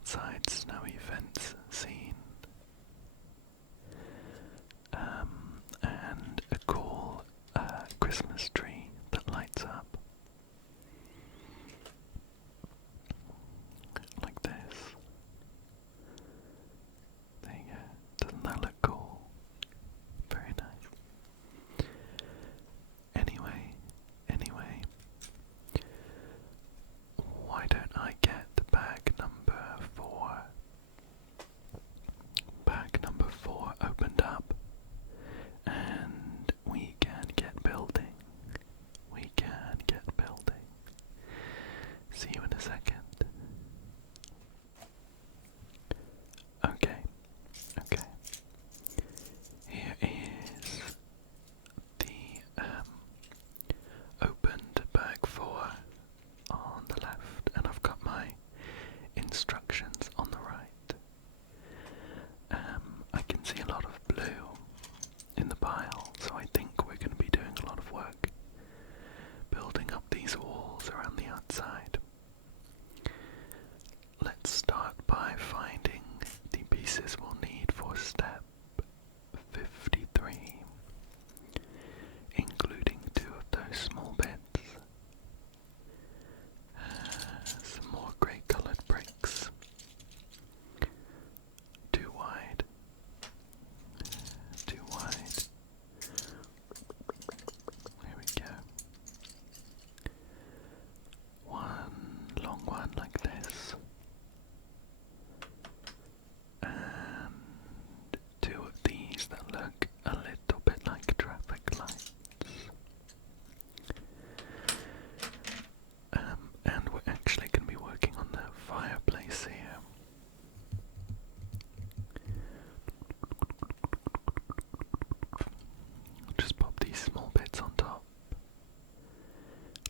outside snowy fence scene. And a cool Christmas tree that lights up. Like this. There you go. Doesn't that look cool? Very nice. Anyway, why don't I get bag number 4? Bag number 4 opened up, and we can get building. We can get building. See you in a second. Okay. Here is the opened bag 4 on the left, and I've got my instructions on the right. I can see a lot of blue in the pile, so I think we're going to be doing a lot of work building up these walls around the outside. Let's start by finding the pieces we'll need for step 53, including 2 of those small bits. Some more grey coloured bricks. 2 wide. 2 wide. There we go. 1 long one like this. And 2 of these that look a little bit like traffic lights. And we're actually going to be working on the fireplace here. Just pop these small bits on top,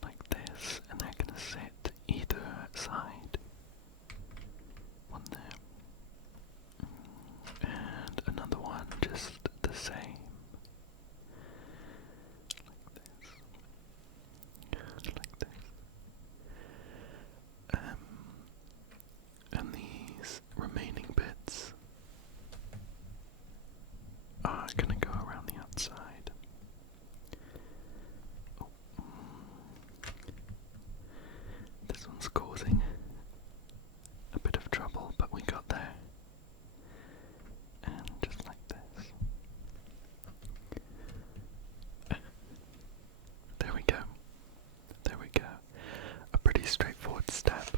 like this, and they're going to sit either side. One there, and another one just the same, like this. And these remaining bits are going to go around the outside. Oh. This one's causing a bit of trouble, but we got there. And just like this. There we go. There we go. A pretty straightforward step.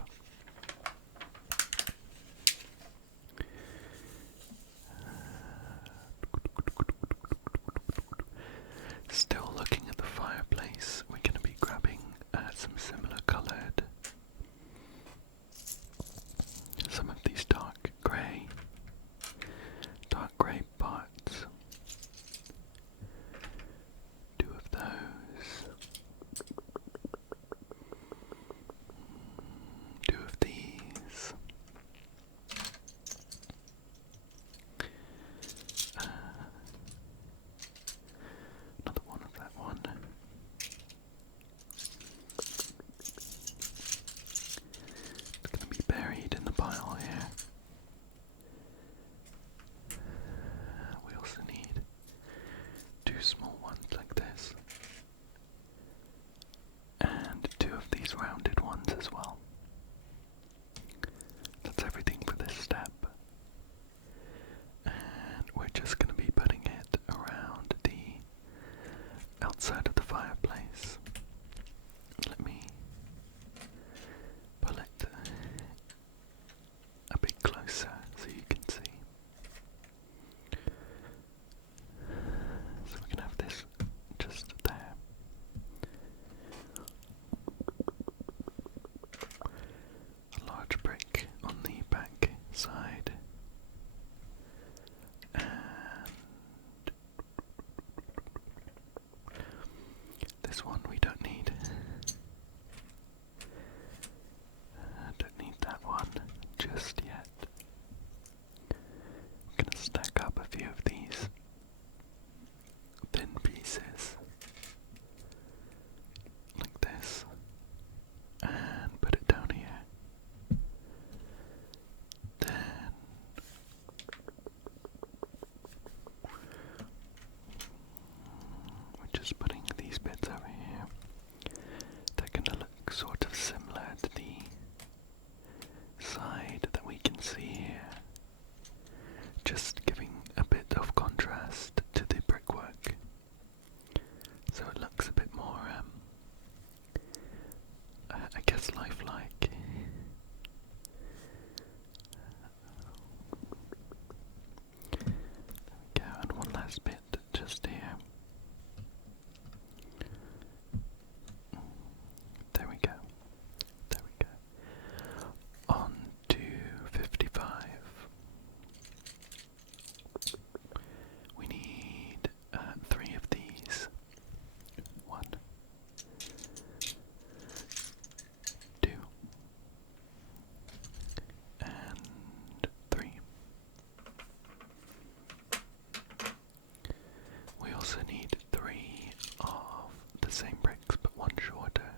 Still looking at the fireplace, we're going to be grabbing some similar coloured, some of these dark grey just giving a bit of contrast to the brickwork, so it looks a bit more, I guess, lifelike. There we go, and one last bit just here. There we go. There we go. On to 55. We need 3 of these. 1, 2, and 3. We also need 3 of the same bricks, but one shorter,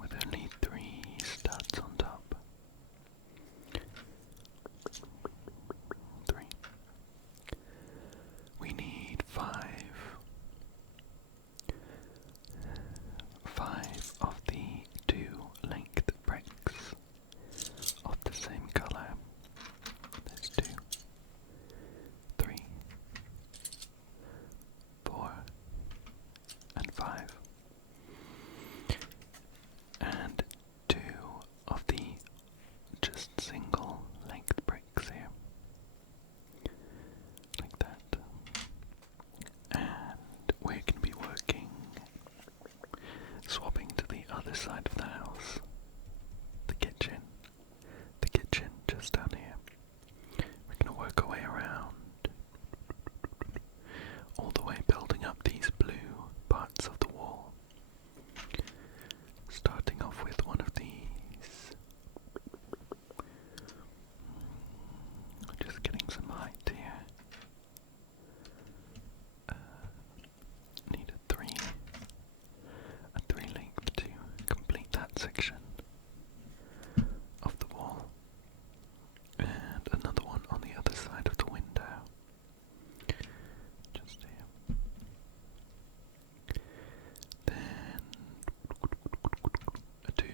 with only 3 studs on top. 3. We need 5 of the 2 length bricks of the same color. There's 2, 3, 4, and 5. And 2 of the just single length bricks here. Like that. And we're going to be working, swapping to the other side of the house. The kitchen. The kitchen just down here. We're going to work our way around, all the way building up these blue parts of the wall. Starting off with one of these. Just getting some height here. Need a 3 length to complete that section of the wall. And another one on the other side of the window. Just here. Then a 2.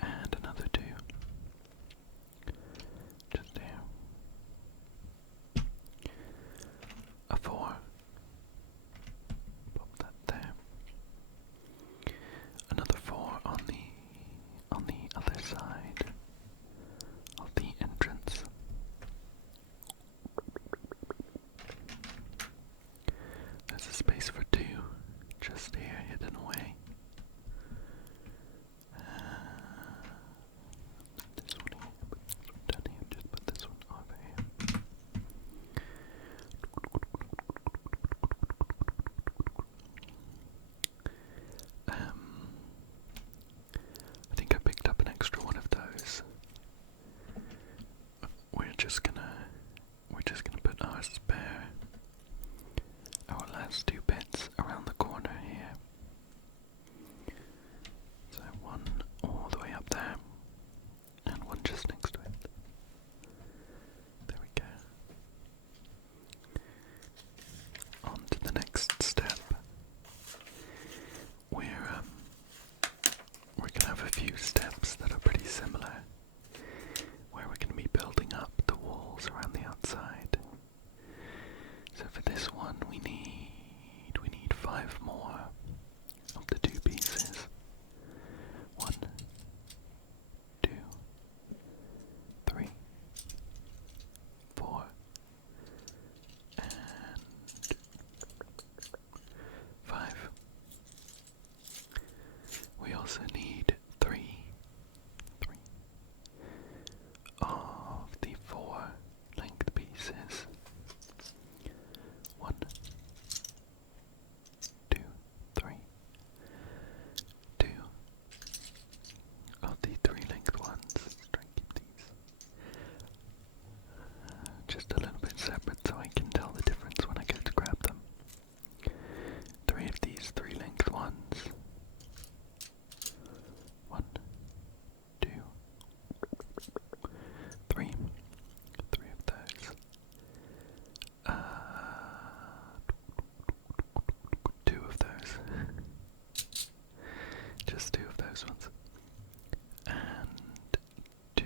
And another 2. Just here. A 4. Pop that there. Another 4 on the other side of the entrance. There's a space for 2 just here, hidden away. This one here, put this one down here, just put this one over here. I think I picked up an extra one of those. We're just gonna put our last 2 bits around the corner here. So one all the way up there, and one just next to it. There we go. On to the next step. We're gonna have a few steps that are pretty similar, where we're gonna be building up the walls around the outside. So for this one, we need 5 more of the 2 pieces. 1, 2, 3, 4, and 5. We also need 3 of the 4 length pieces. 1, 2, 3. 2 of the 3 length ones. Let's try and keep these just a little bit separate so I can tell the difference when I go to grab them. 3 of these 3 length ones. 1, 2, 3. 3 of those. 2 of those. Just 2 of those ones. And 2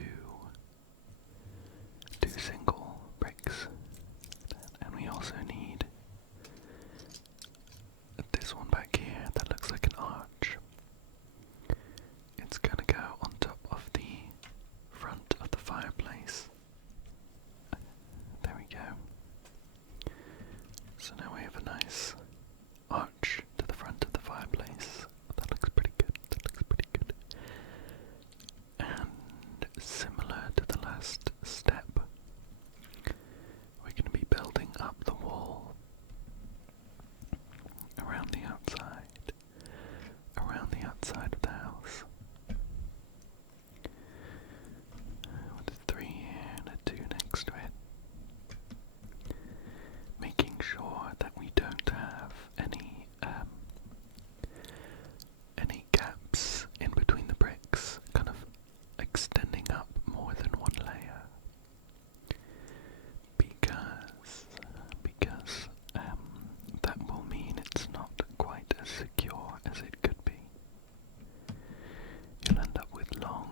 similar to the last step, we're going to be building up the wall around the outside of the house. With a 3 here and a 2 next to it. Making sure that we don't have any gaps in between the bricks, kind of extending up more than one layer. Because that will mean it's not quite as secure as it could be. You'll end up with long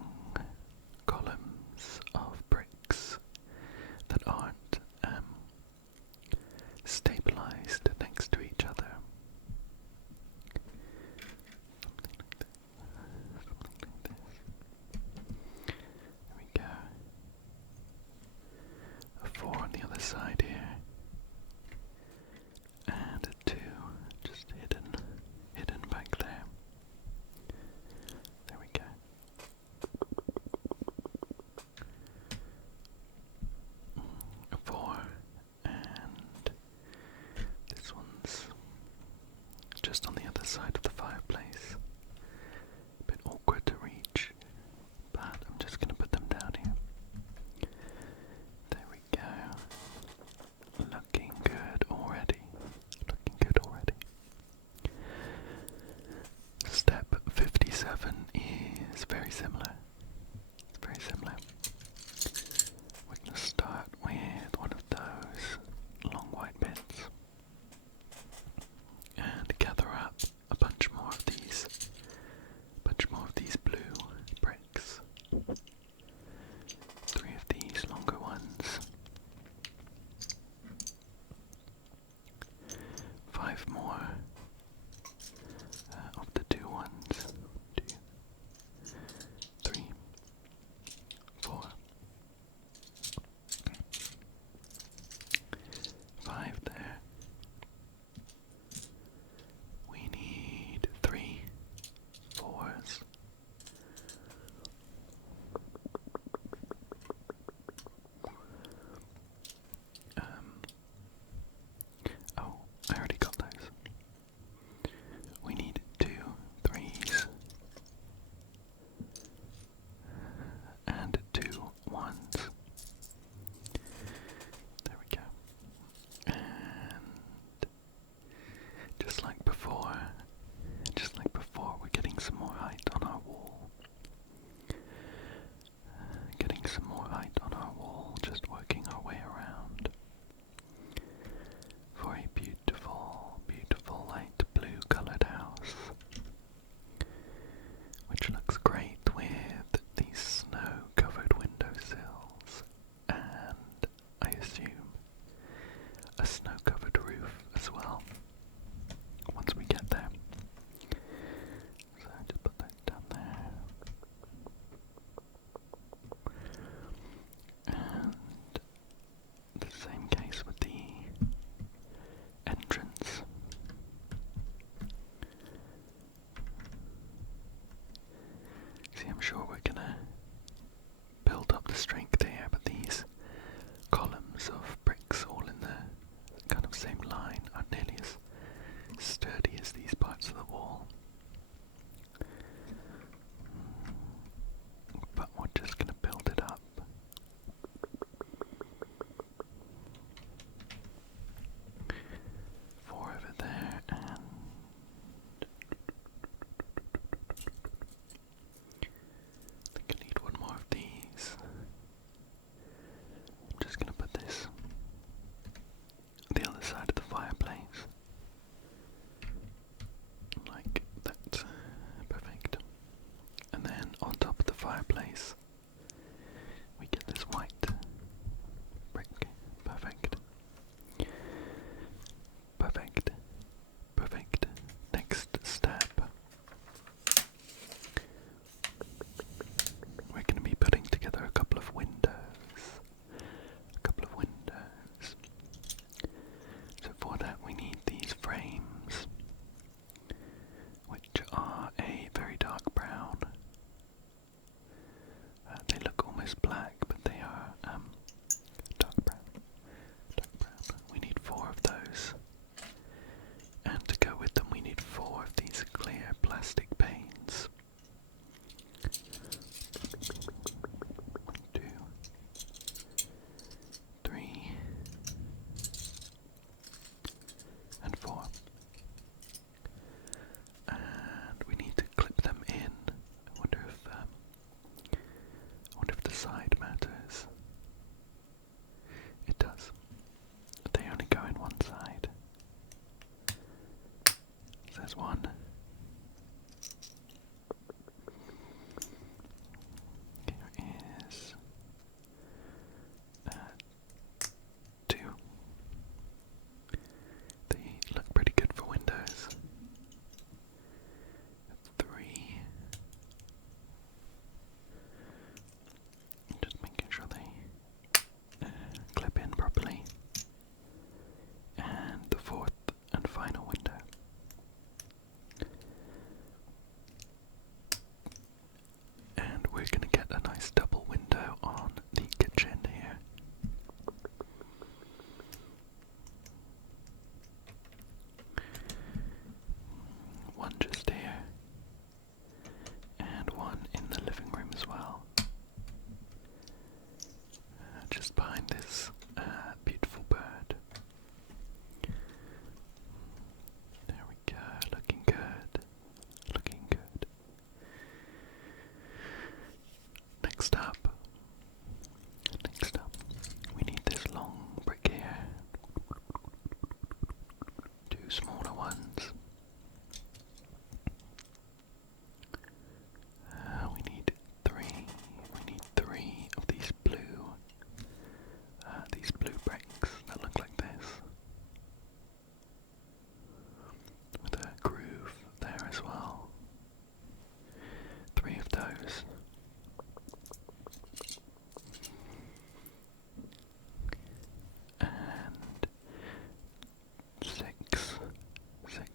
columns of bricks that aren't stabilized next to each other. Something like this. There we go. A 4 on the other side here. And a 2 just hidden back there. There we go. A 4, and this one's just on the other side of the fireplace. A bit awkward to reach, but I'm just going to put them down here. There we go. Looking good already. Step 57 is very similar. We're going to start with one of those long white bits and gather up a bunch more of these blue bricks. 3 of these longer ones. 5 more of the 2 ones. 2, 3, 4, 5 there. We need 3 4s. Oh, I already got those. We need 2 3s and 2 1s. There we go. And just like before, we're getting some more height on our wall. Just working our way around for a beautiful light blue colored house, which looks great with these snow-covered windowsills and, I assume, a snow-covered roof as well, once we get there. So just put that down there. And the same case with the entrance. See, I'm sure we're gonna build up the strength here, but these columns of bricks all in the kind of same line are nearly as sturdy as these parts of the wall. But we're just gonna build it up. 4 over there, and I think I need 1 more of these. I'm just gonna put this on the other side of the fireplace. Like that. Perfect. And then on top of the fireplace, we get this white brick. Perfect. Next step. We're going to be putting together a couple of windows. So for that we need these frames, which are a very dark brown. just behind this beautiful bird. There we go, looking good. Looking good. Next up, we need this long brick here. Two smaller ones. We need three. We need three of these blue bricks that look like this, with a groove there as well. Three of those. And six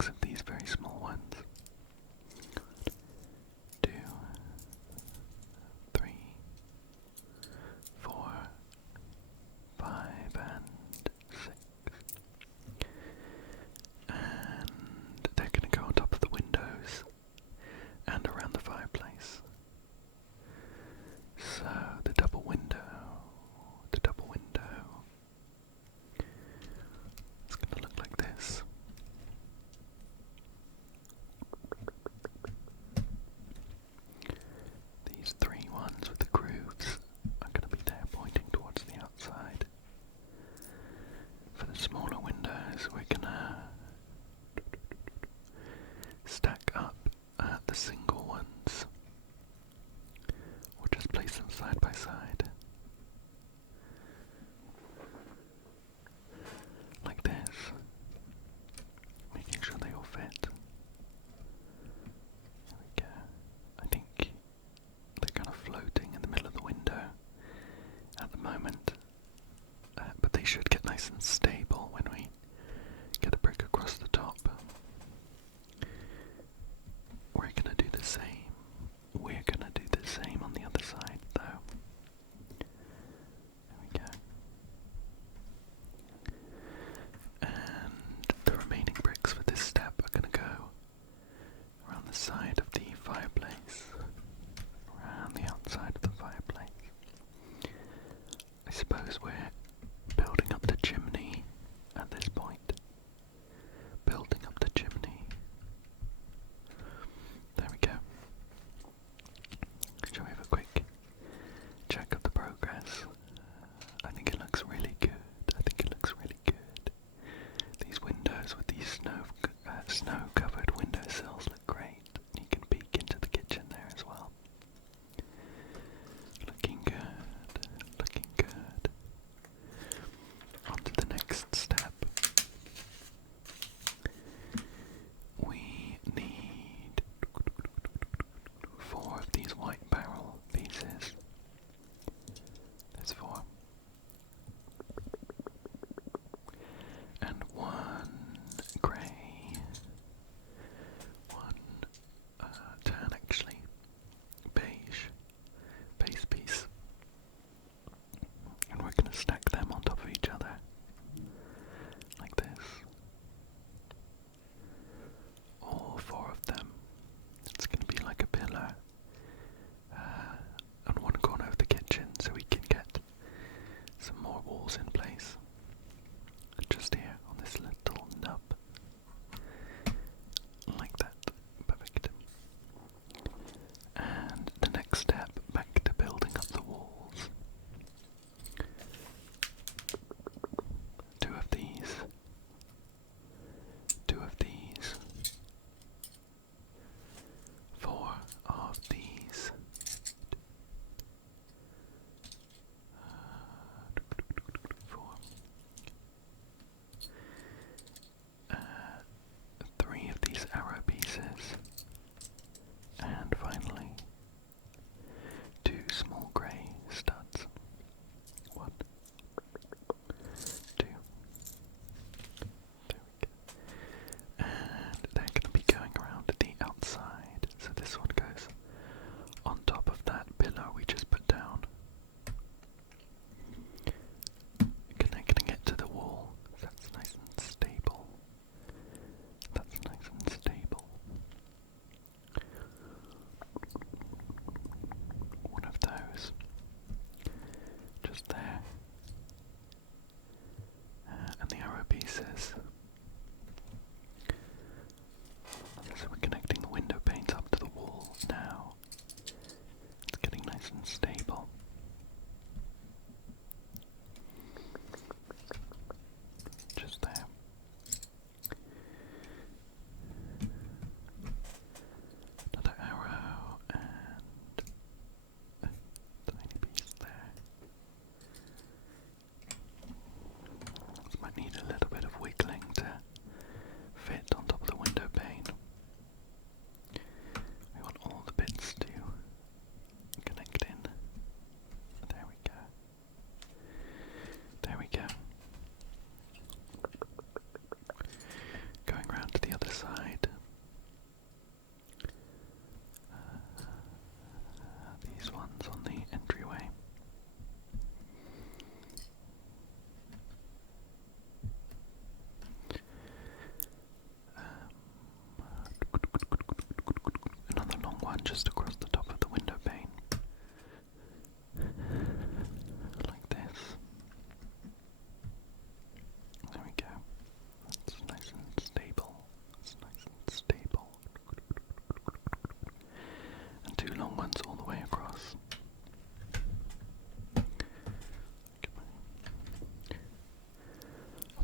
of these very small ones. 2, 3, 4, 5, and 6. And they're going to go on top of the windows and around the fireplace. So the double window, it's going to look like this. These three ones with the grooves are going to be there pointing towards the outside. For the smaller windows, we're going to stack up the single ones, or just place them side by side. Like this, making sure they all fit. There we go. I think they're kind of floating in the middle of the window at the moment, but they should get nice and stable when we get a brick across the top. We're gonna do the same. We're gonna do the same on the other side, though. unstable. Just there. Another arrow and a tiny piece there. This might need a little bit of wiggling to fit on top of the window pane. We want all the bits to connect in. There we go. There we go. Going round to the other side. These ones on the entryway. Another long one just across the top of the window pane. Like this. There we go. It's nice and stable. It's nice and stable. And two long ones all the way across. I'll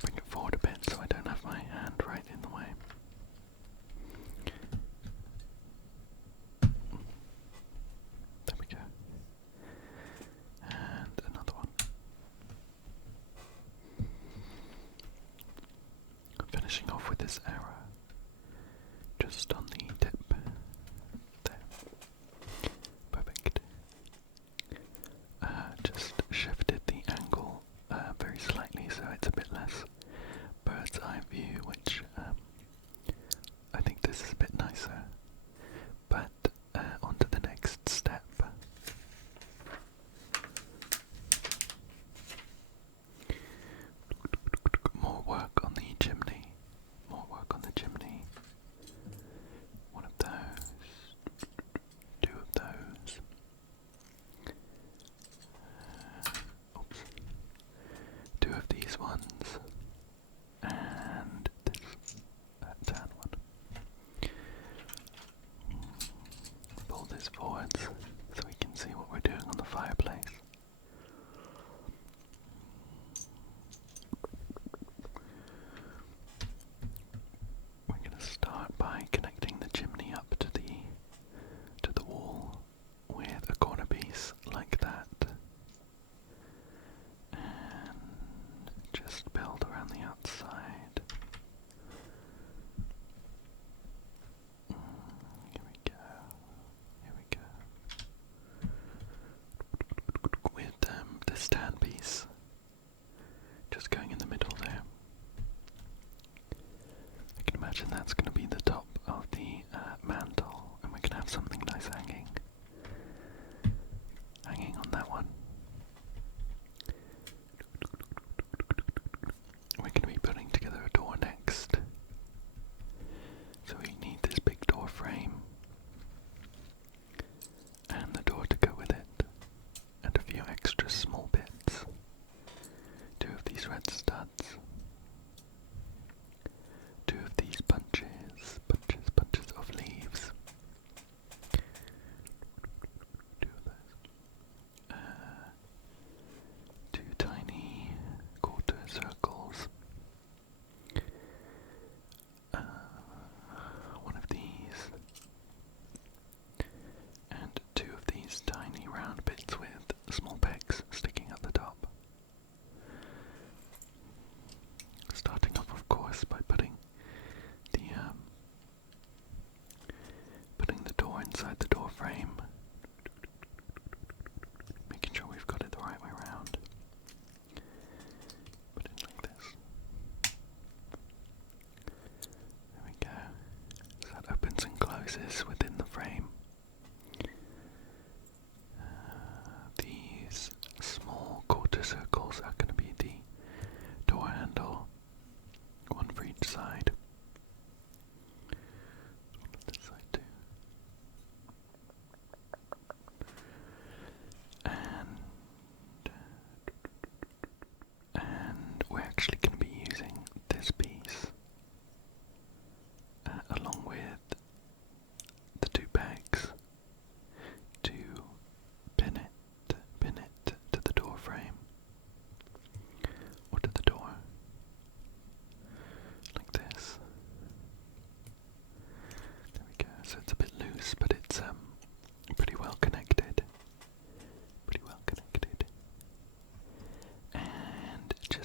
bring it forward a bit so I don't have my hand right in the way. There we go. And another one. Finishing off with this arrow. Just on the tip. There. Perfect. Just shifted the angle very slightly so it's a bit less bird's eye view, which I think this is a bit nicer. But on to the next step. More work on the chimney. More work on the chimney. One of those. Two of those. Oops. Two of these ones. And this tan one. Pull this forwards so we can see what we're doing on the fireplace. We're going to start by connecting the chimney up to the wall with a corner piece like that, and just build around the outside. Here we go. Here we go. With the stand piece just going in the middle there. I can imagine that's going to be the top of the mantle, and we can have something nice hanging on that one. We're going to be putting together a door next, so we need this big door frame and the door to go with it, and a few extra small bits. Two of these red studs. Two of these bunches of leaves. Two of those.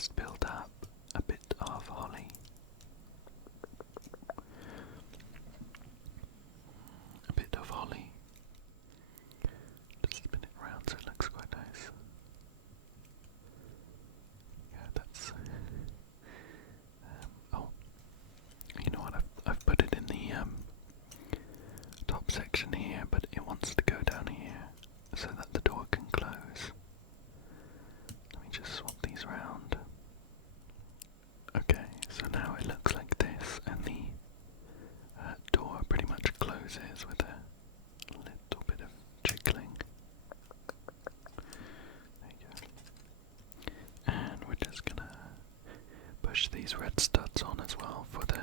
just build up a bit of holly. A bit of holly. Just spin it around so it looks quite nice. Yeah, that's. Oh, you know what? I've put it in the top section here, but it wants to go down here so that the door can close. Let me just swap these around. Okay, so now it looks like this, and the door pretty much closes with a little bit of jiggling. There you go. And we're just gonna push these red studs on as well for the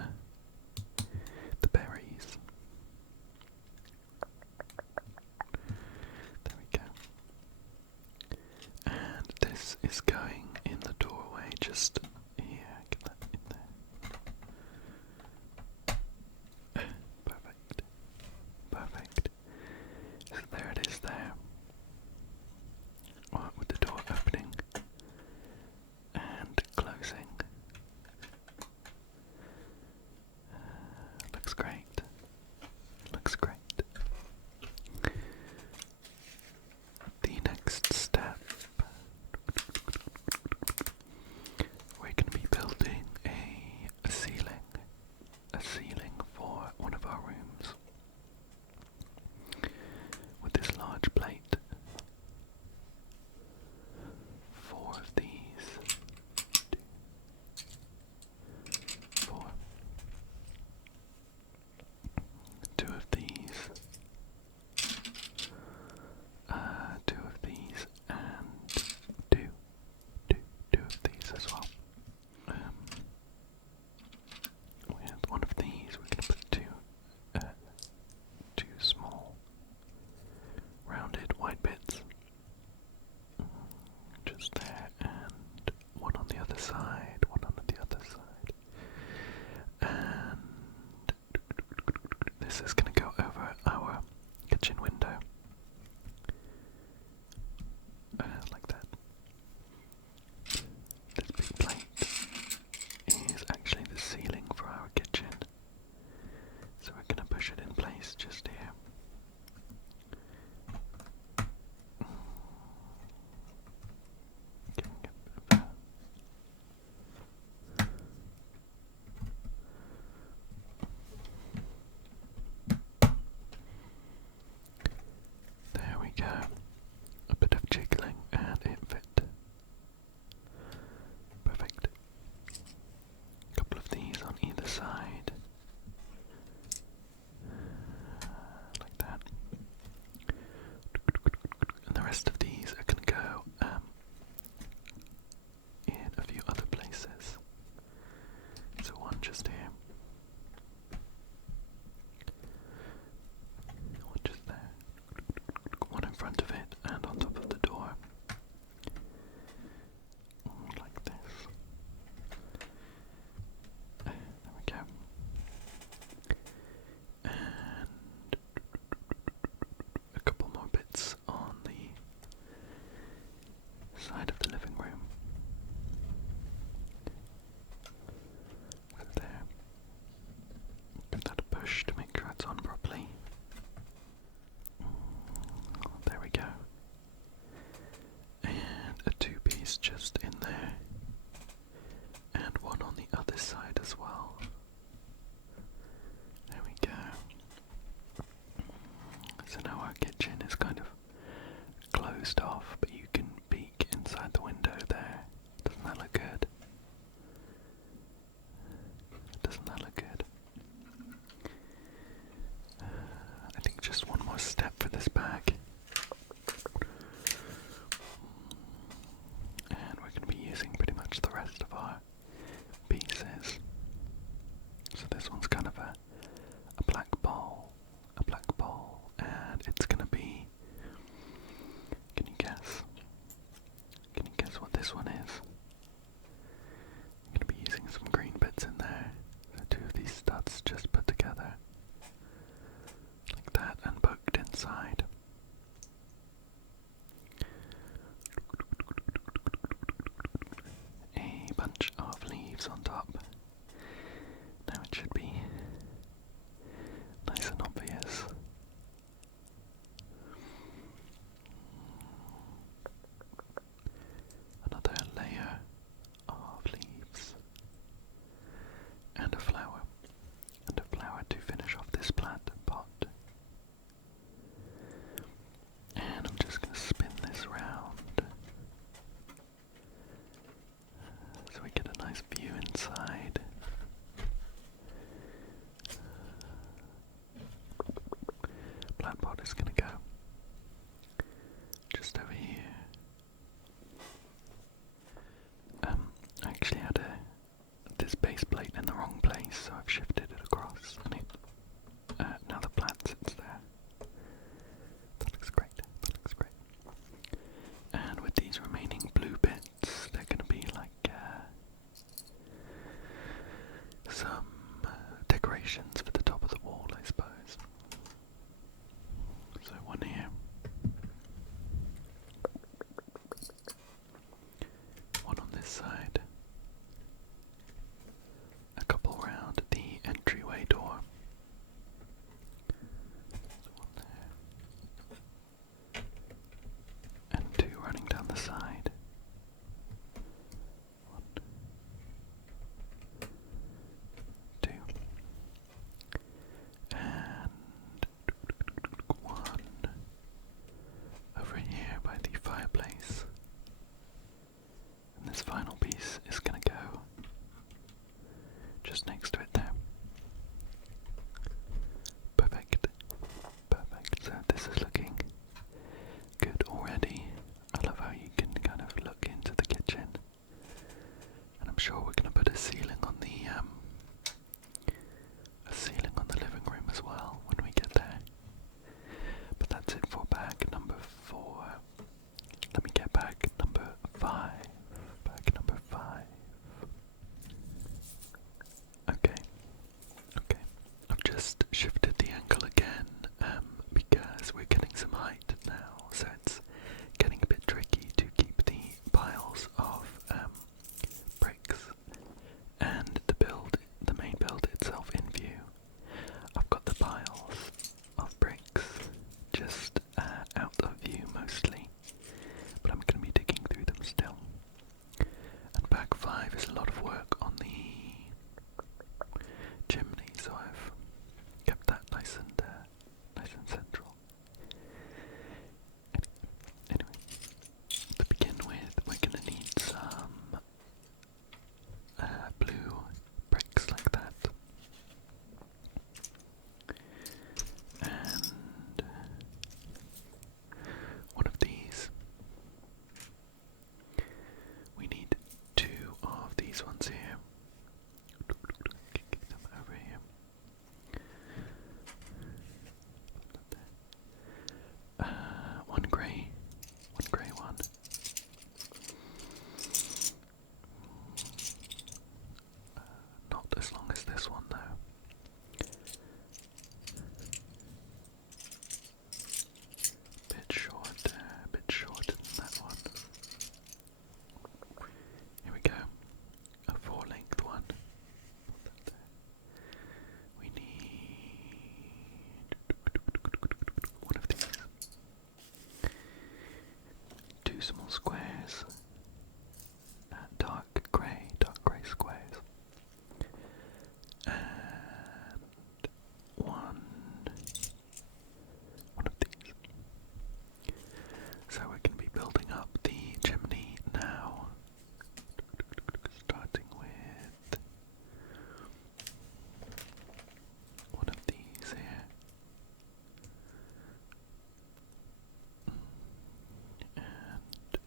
berries. There we go. And this is going in the doorway just here. Get that in there. Perfect. Perfect. So there it is there. With the door opening and closing. Looks great. Looks great. The next step, we're going to be building a ceiling for one of our rooms with this large plate. 4 of these. 4. 2 of these. 2 of these, and two of these as well. With one of these, we're going to put two small rounded white bits, just there, and one on the other side, one on the other side, and this is going to go over our kitchen window. Like that. This big plate is actually the ceiling for our kitchen, so we're going to push it in place just here. Giving it a bit of there we go. A bit of jiggling and it fit. Perfect. A couple of these on either side. Like that. And the rest of these are going to go in a few other places. So one just here. One just there. One in front of it and on top of the door. Like this. There we go. And a couple more bits on the side of the living room. So there. Give that a push to make sure it's on properly. There we go. And a 2-piece just in there. And one on the other side as well. There we go. So now our kitchen is kind of closed off, but you can peek inside the sure we're gonna put a ceiling on the living room as well when we get there. But that's it for bag number 4. Let me get bag number 5. Bag number 5. Okay. I've just shifted the angle again because we're getting some height now, so it's getting a bit tricky to keep the piles of bricks and the main build itself in view. I've got the piles of bricks just out of view mostly, but I'm going to be digging through them still. And bag 5 is a lot of work on the chimney, so I've kept that nice and central. Anyway, to begin with, we're going to need some blue bricks like that. And one of these. We need 2 of these ones here. Kick them over here. One grey one. Not as long as this one though. Bit shorter than that one. Here we go. A 4-length one. We need one of these. 2 small squares. Dark grey squares. And one of these. So we're going to be building up the chimney now. Starting with one of these here. And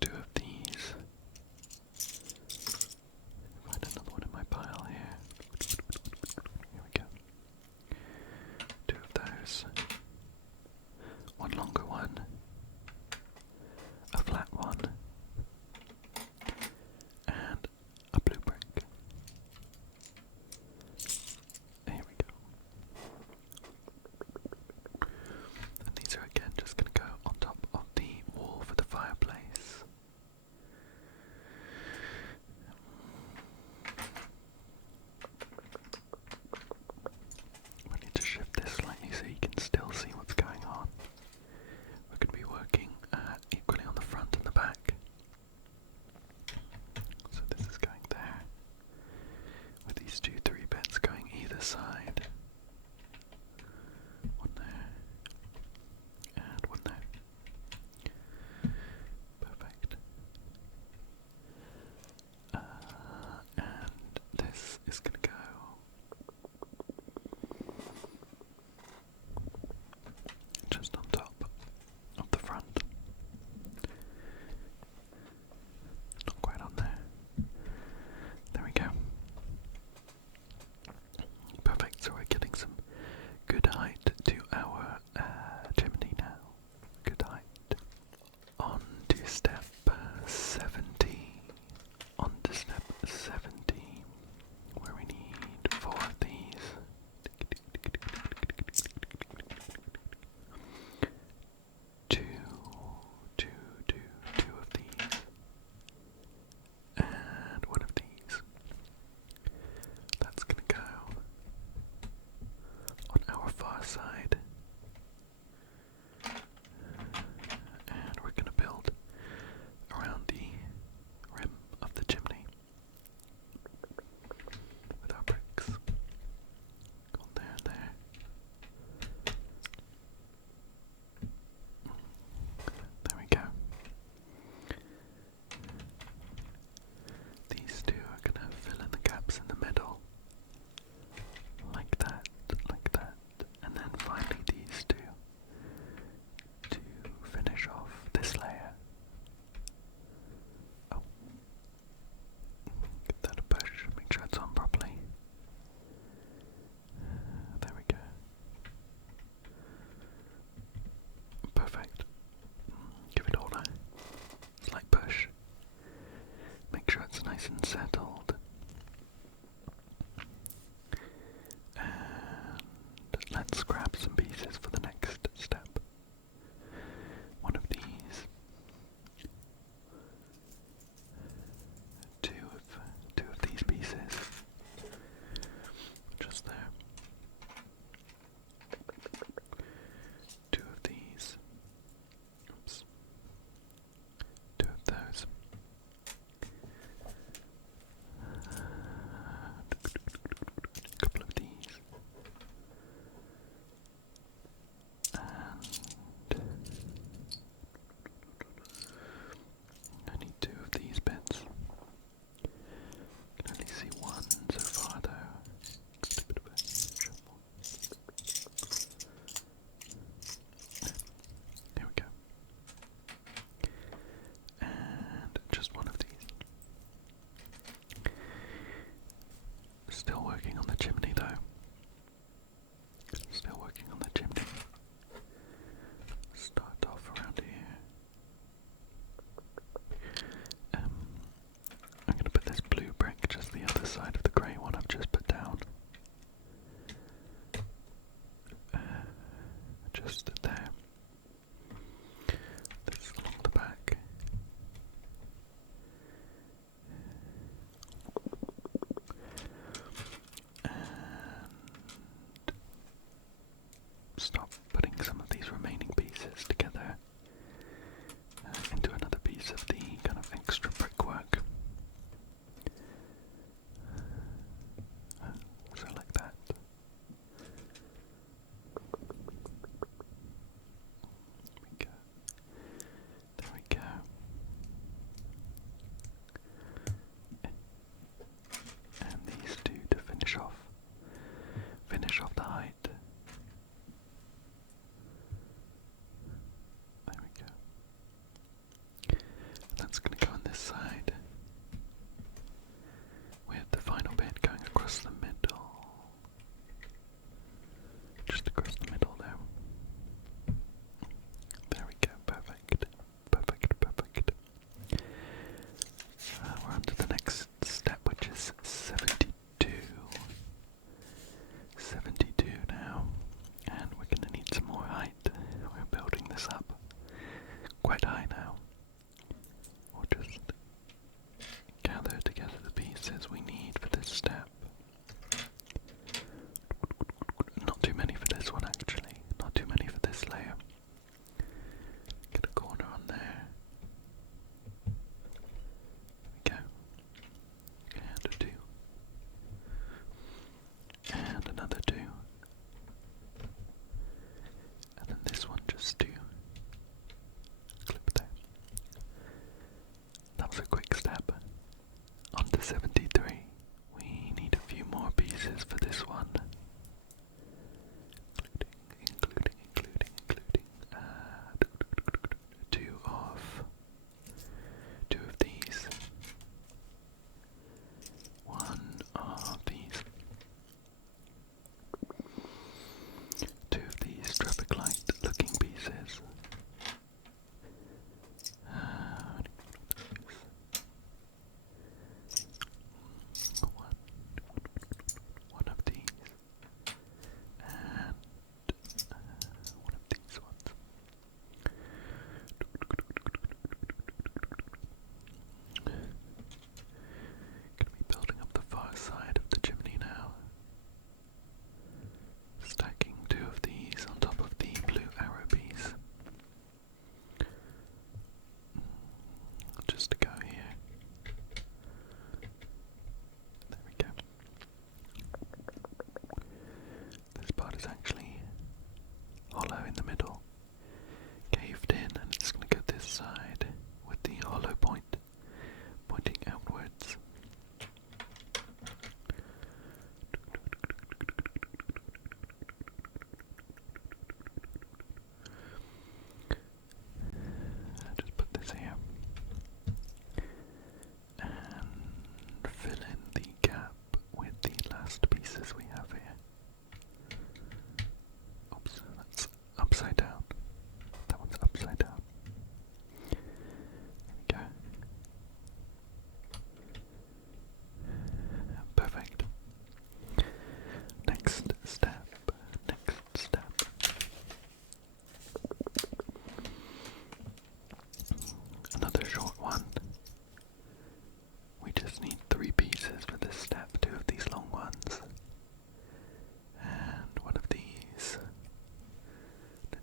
two of these. Find another one in my pile here. Here we go. Two of those. One longer one. A flat one. And a blue brick. There we go. And these are again just going to go on top of the wall for the fireplace. I need to shift this slightly so you can still see what's going on. We're going to be working equally on the front and the back. So this is going there, with these 2 3 bits going either side. One there, and one there. Perfect. And this is going to go just on top of the front. Not quite on there. There we go. Perfect, so we're getting some good height to our chimney now. Good height. On to step 17. On to step 17, where we need 4 of these. Two of these. And one of these. That's gonna go on our far side. And we're gonna build around the rim of the chimney with our bricks. Go on there and there. There we go. These two are gonna fill in the gaps in the middle. Like that, and then finally these two to finish off this layer. Oh, give that a push, make sure it's on properly. There we go. Perfect. Give it all a slight push. Make sure it's nice and settled. And let's grab some pieces for the next step. One of these. Two of these pieces. Just there. Two of these. Oops. Two of those. A couple of these. And I need 2 of these bits. Can only see one so far though. Just a bit of a shuffle. There we go. And just one of these. Still working on the chimney though. Still working on the chimney. Start off around here. I'm going to put this blue brick just the other side of the grey one I've just put down. Just there. This along the back. And stop putting some of these remaining pieces together into another piece of the kind of extra brickwork. So like that. There we go. And these two to finish off the height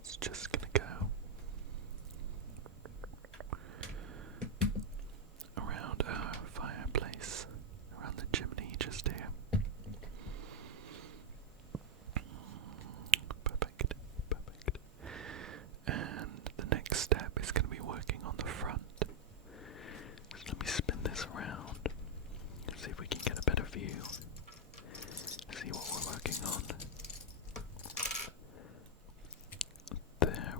It's just gonna go around our fireplace, around the chimney just here. Perfect, perfect. And the next step is going to be working on the front. So let me spin this around, see if we can get a better view, see what we're working on. There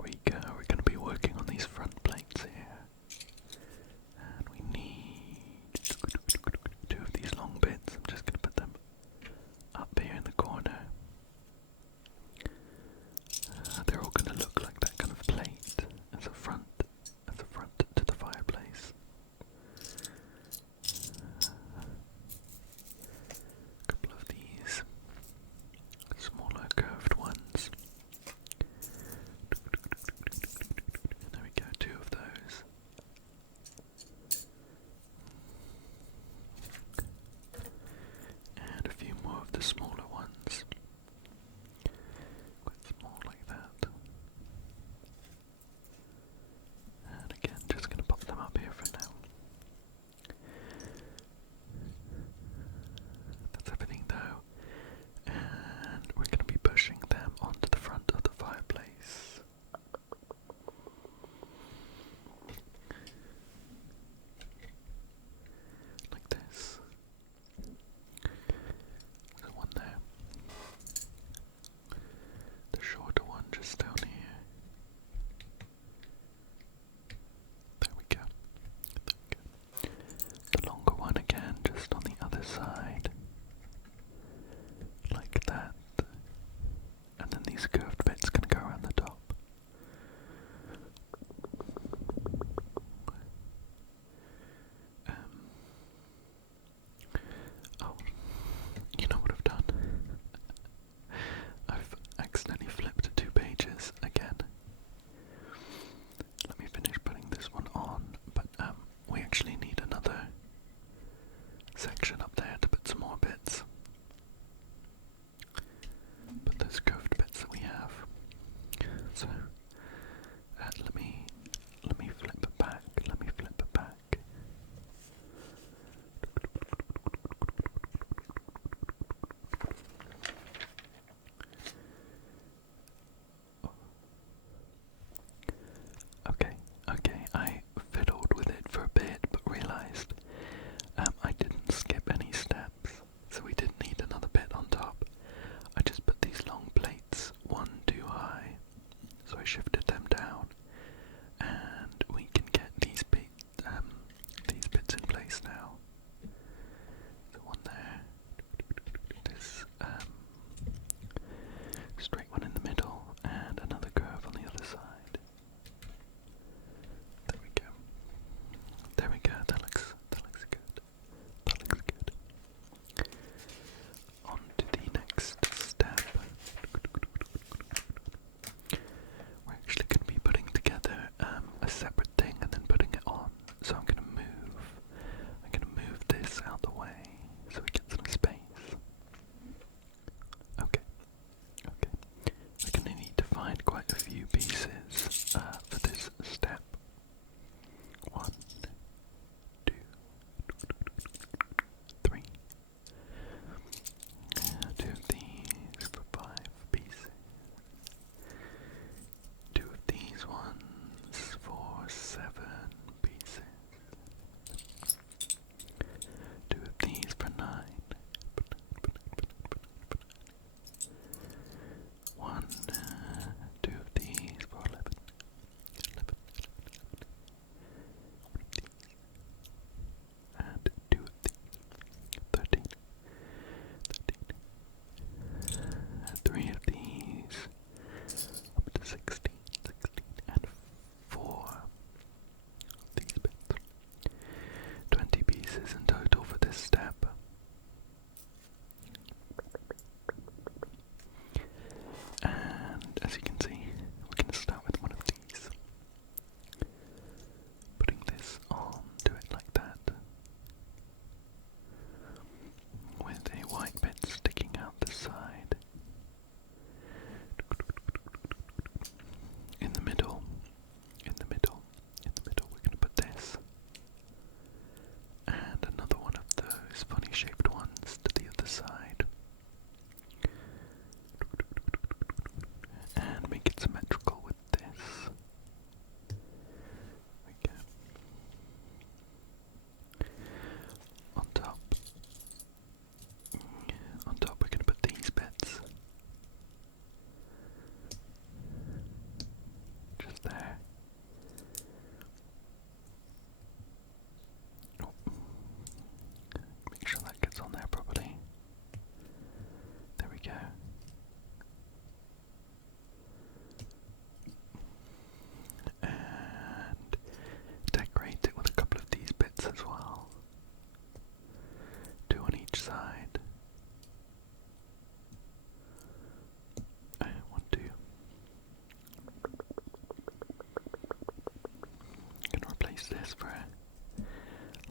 this for a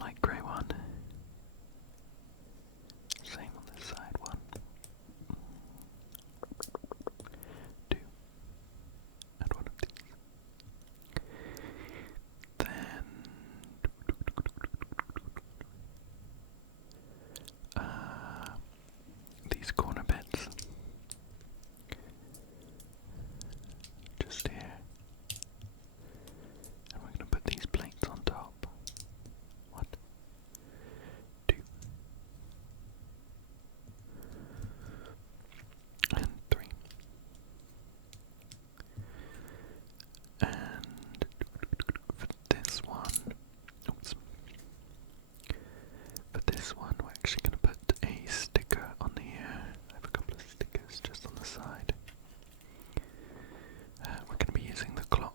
light grey one? Same on this side, 1, 2, and 1 of these. Then these corner bits, just here, and we're going to put these plates on top. 1, 2, and 3, and for this one, oops, for this one we're actually going to put a sticker on the I have a couple of stickers just on the side. We're going to be using the clock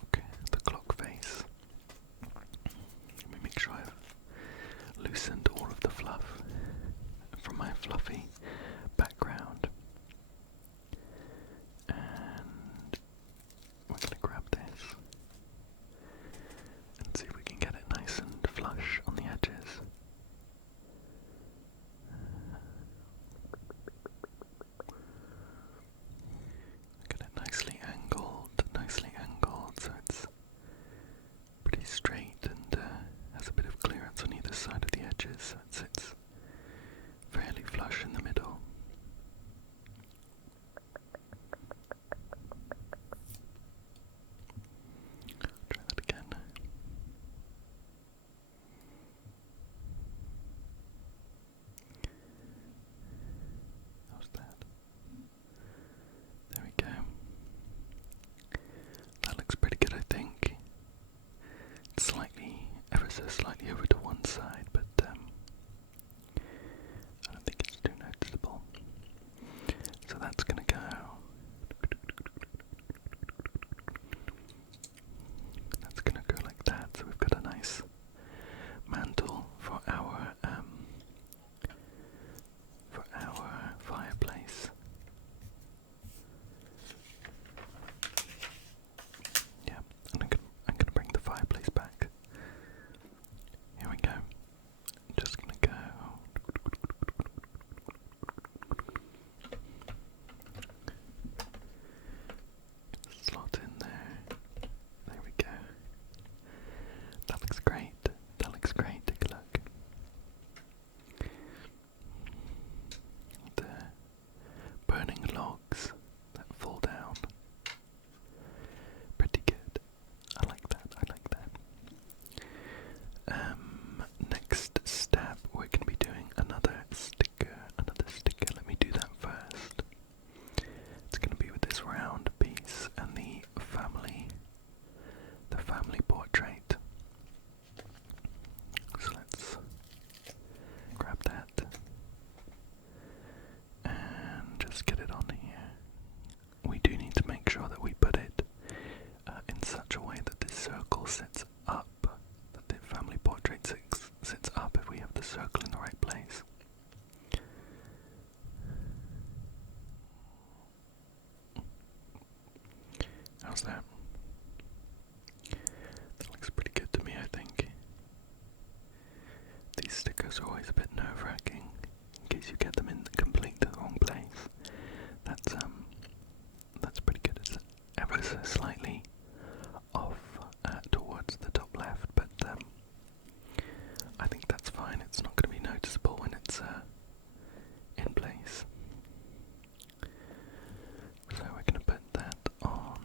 face. Let me make sure I've loosened all of the fluff from my fluffy background. And we're going to grab this and see if we can get it nice and flush on the edges. Get it nicely angled so it's pretty straight and has a bit of clearance on either side of the edges, so it sits fairly flush in the middle. Try that again. How's that? There we go. That looks pretty good, I think. It's ever so slightly over to one side, but I don't think it's too noticeable. So that's gonna go. That's gonna go like that. So we've got a nice mantle for our fireplace. Yeah, and I'm gonna bring the fireplace back. Here we go. Just gonna go. Slot in there. There we go. That looks great. Take a look. The burning logs that fall down. Pretty good. I like that. Next step, we're going to be doing another sticker. Let me do that first. It's going to be with this round piece and the family portrait. So let's grab that and just get it on here. We do need to make sure that we put it in such a way that this circle sits up, that the family portrait sits up if we have the circle in the right place. How's that? That looks pretty good to me, I think. These stickers are always a bit nerve-wracking in case you get them in completely the wrong place. That's pretty good. It's ever so slightly off towards the top left, but I think that's fine. It's not going to be noticeable when it's in place. So we're going to put that on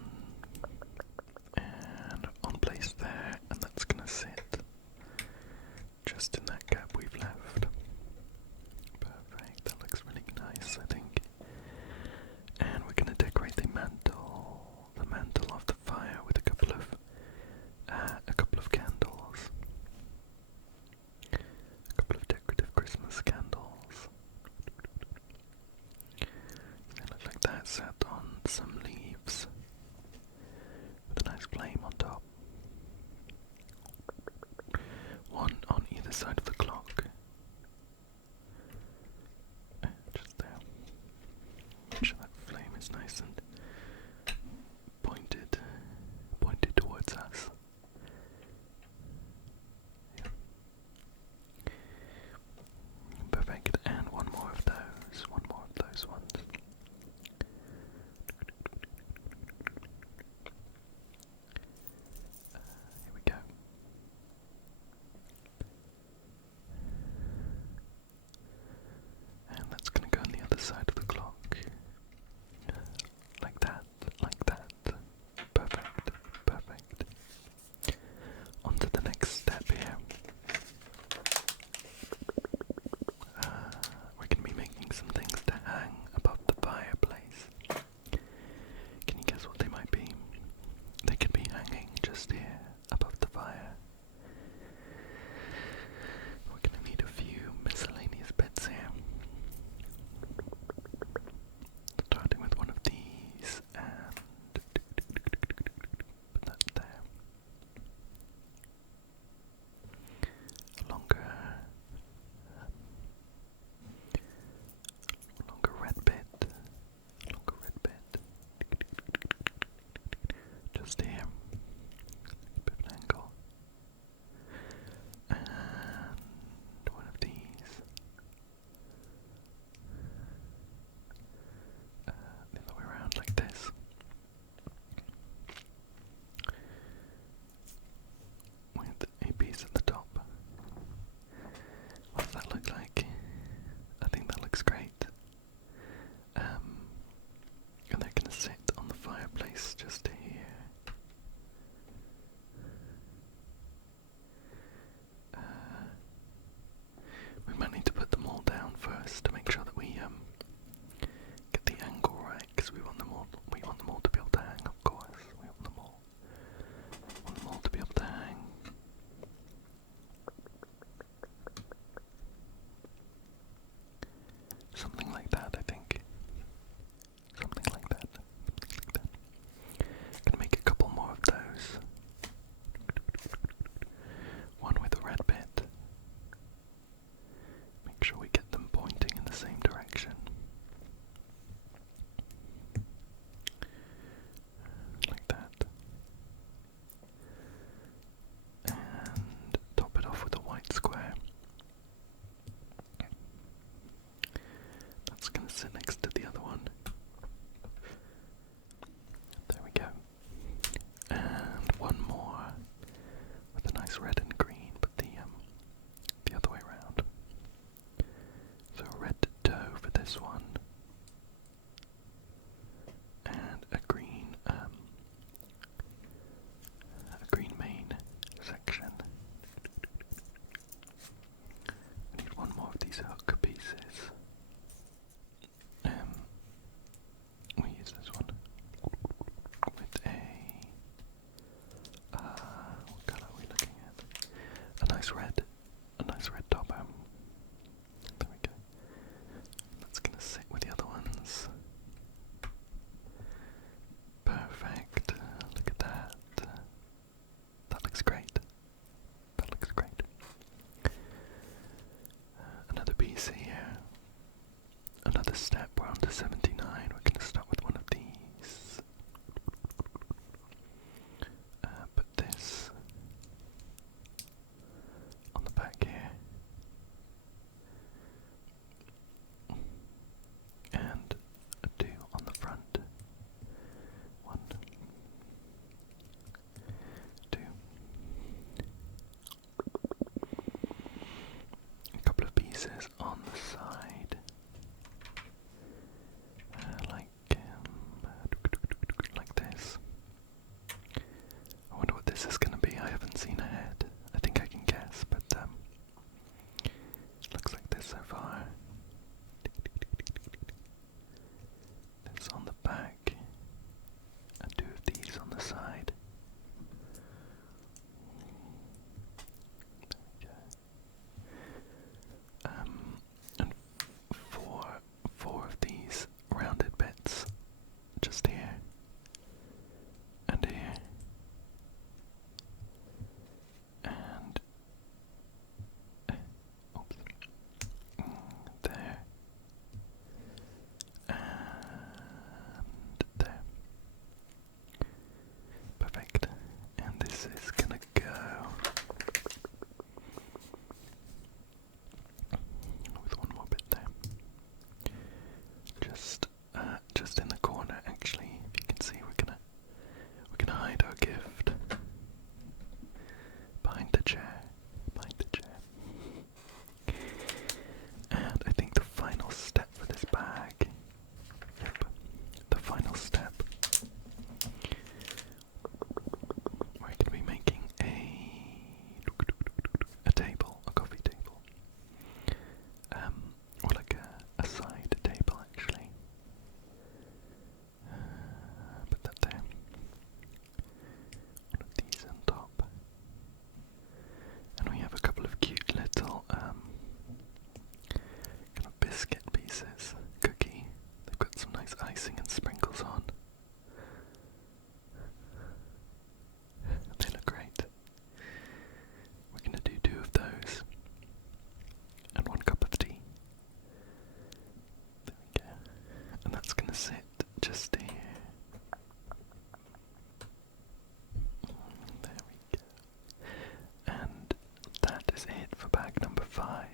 5.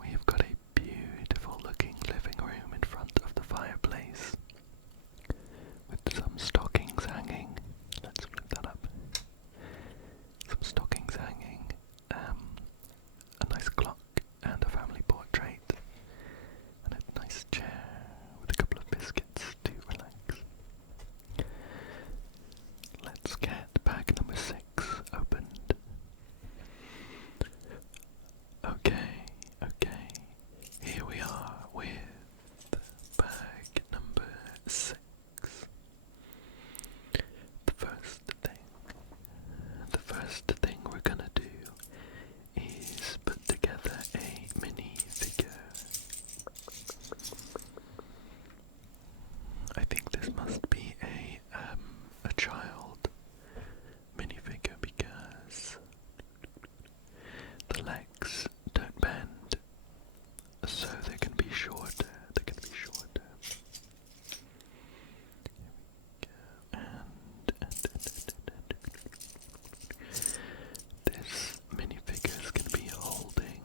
We've got a beautiful looking living room in front of the fireplace with some stockings hanging. Let's flip that up. Some stockings hanging, a nice clock and a family portrait, and a nice chair with a couple of biscuits to relax. Let's get bag number 6 opened. Okay, here we are with bag number 6. The first thing we're gonna do is put together a mini figure. I think this must be a child minifigure because the legs don't bend, so they can be shorter. This minifigure is going to be holding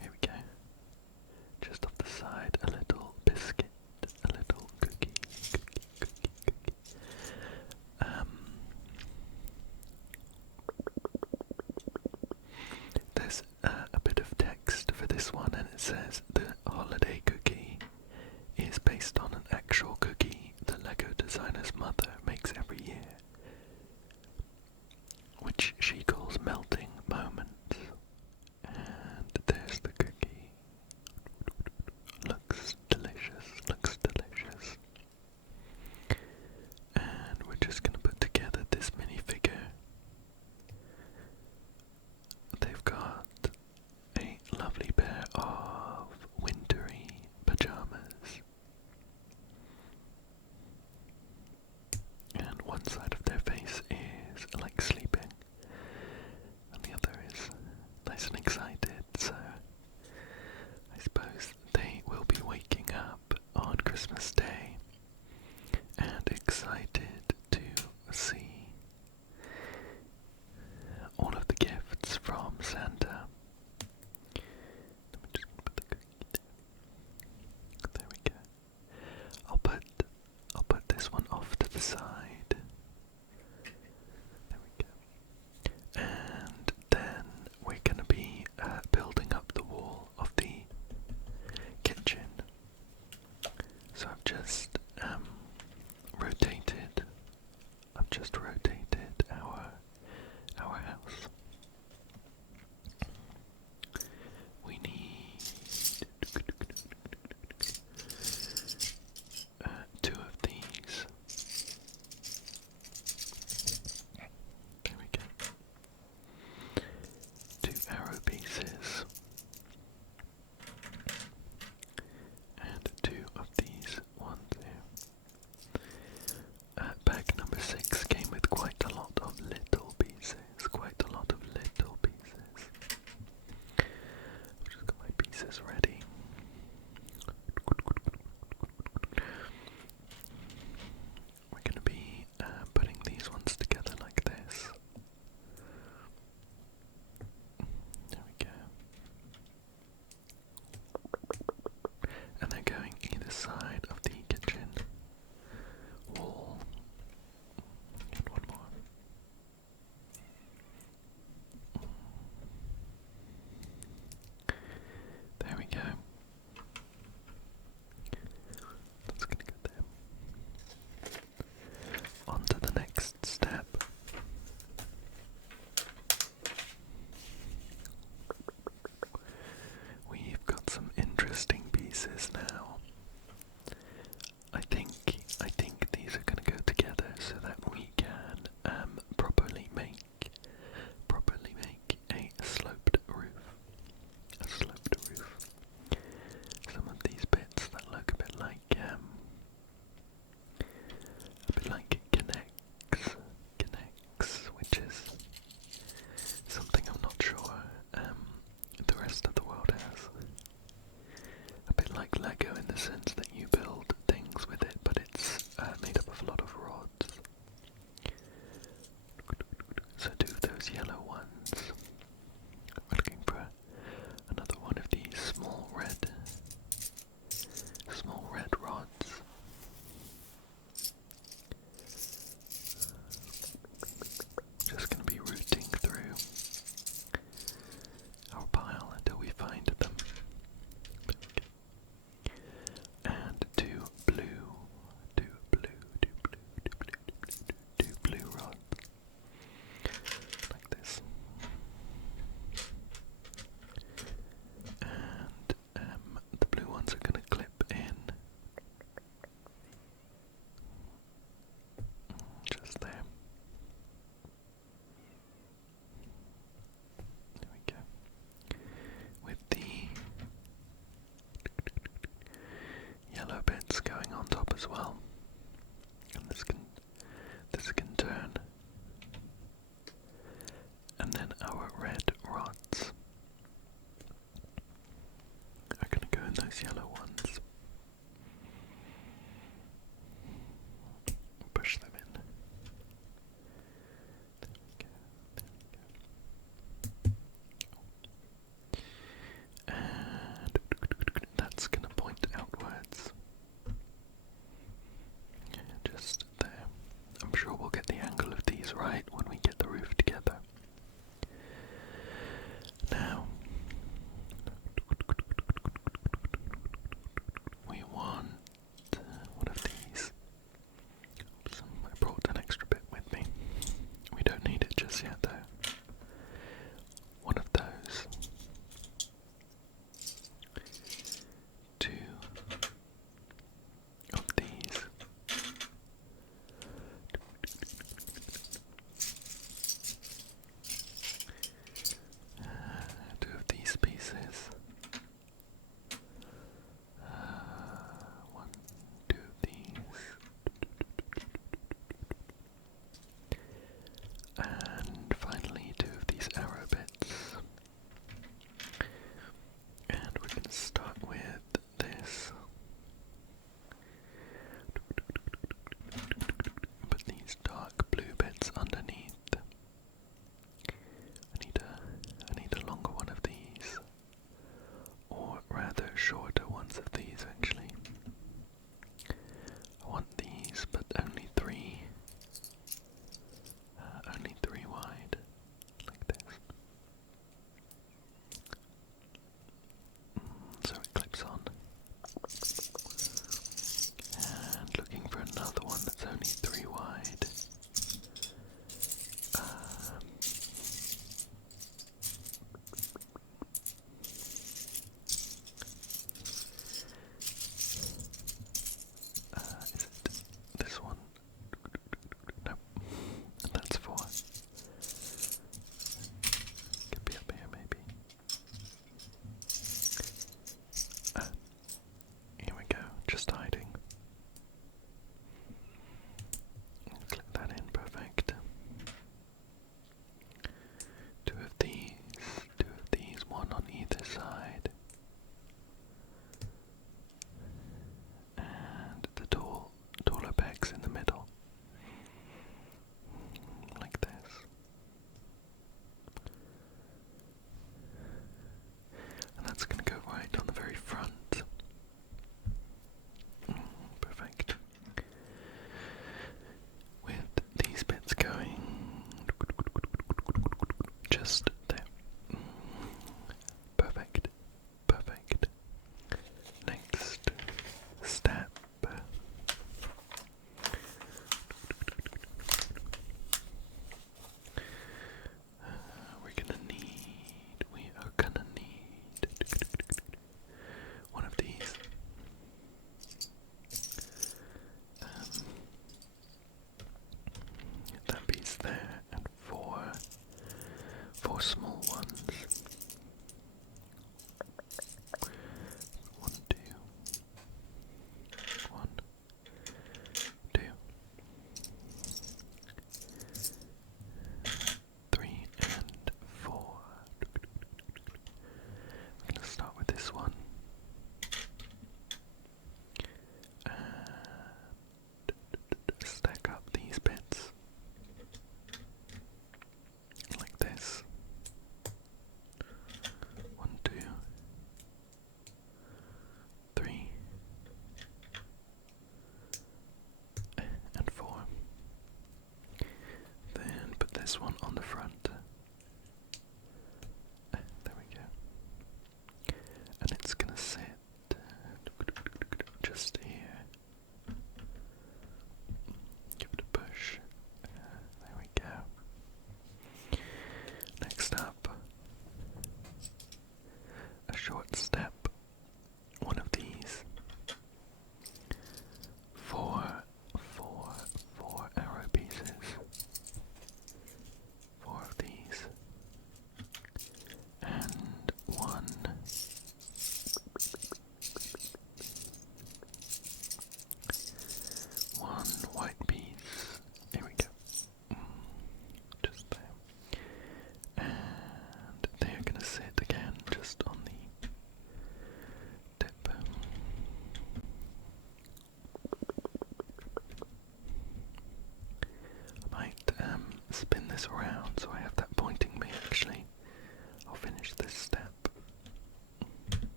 here we go. Just off the side, a little biscuit, a little cookie. There's a bit of text for this one, and it says the holiday cookie is based on an actual cookie the Lego designer's mother makes every year, which she calls Melting Moments. And there's the cookie. Looks delicious. And we're just going to put together this minifigure. They've got a lovely pair of wintry pajamas. And one side of their face is like sleeping, and the other is nice and excited, so I suppose they will be waking up on Christmas Day and excited to see all of the gifts from Santa. Let me just put the cookie there. There we go. I'll put this one off to the side. There we go. And then we're going to be building up the wall of the kitchen. So I've just rotated our house. We need 2 of these. There we go. 2 arrow pieces. And 2 of these ones here. Bag number 6 came with quite a lot of little pieces. I've just got my pieces ready. We're going to be putting these ones together like this. There we go. And they're going either side of the kitchen wall. And one more. There we go. That's gonna go there. On to the next step. We've got some interesting pieces now. I think these are gonna go together so that we can properly make a sloped roof. Some of these bits that look a bit like connects, which is something I'm not sure the rest of the world has. A bit like Lego in the sense that you build things with it, but it's made up of a lot of rods. as well. And this can turn. And then our red rods are going to go in those yellow ones. Push them in. There we go. And that's going to point outwards.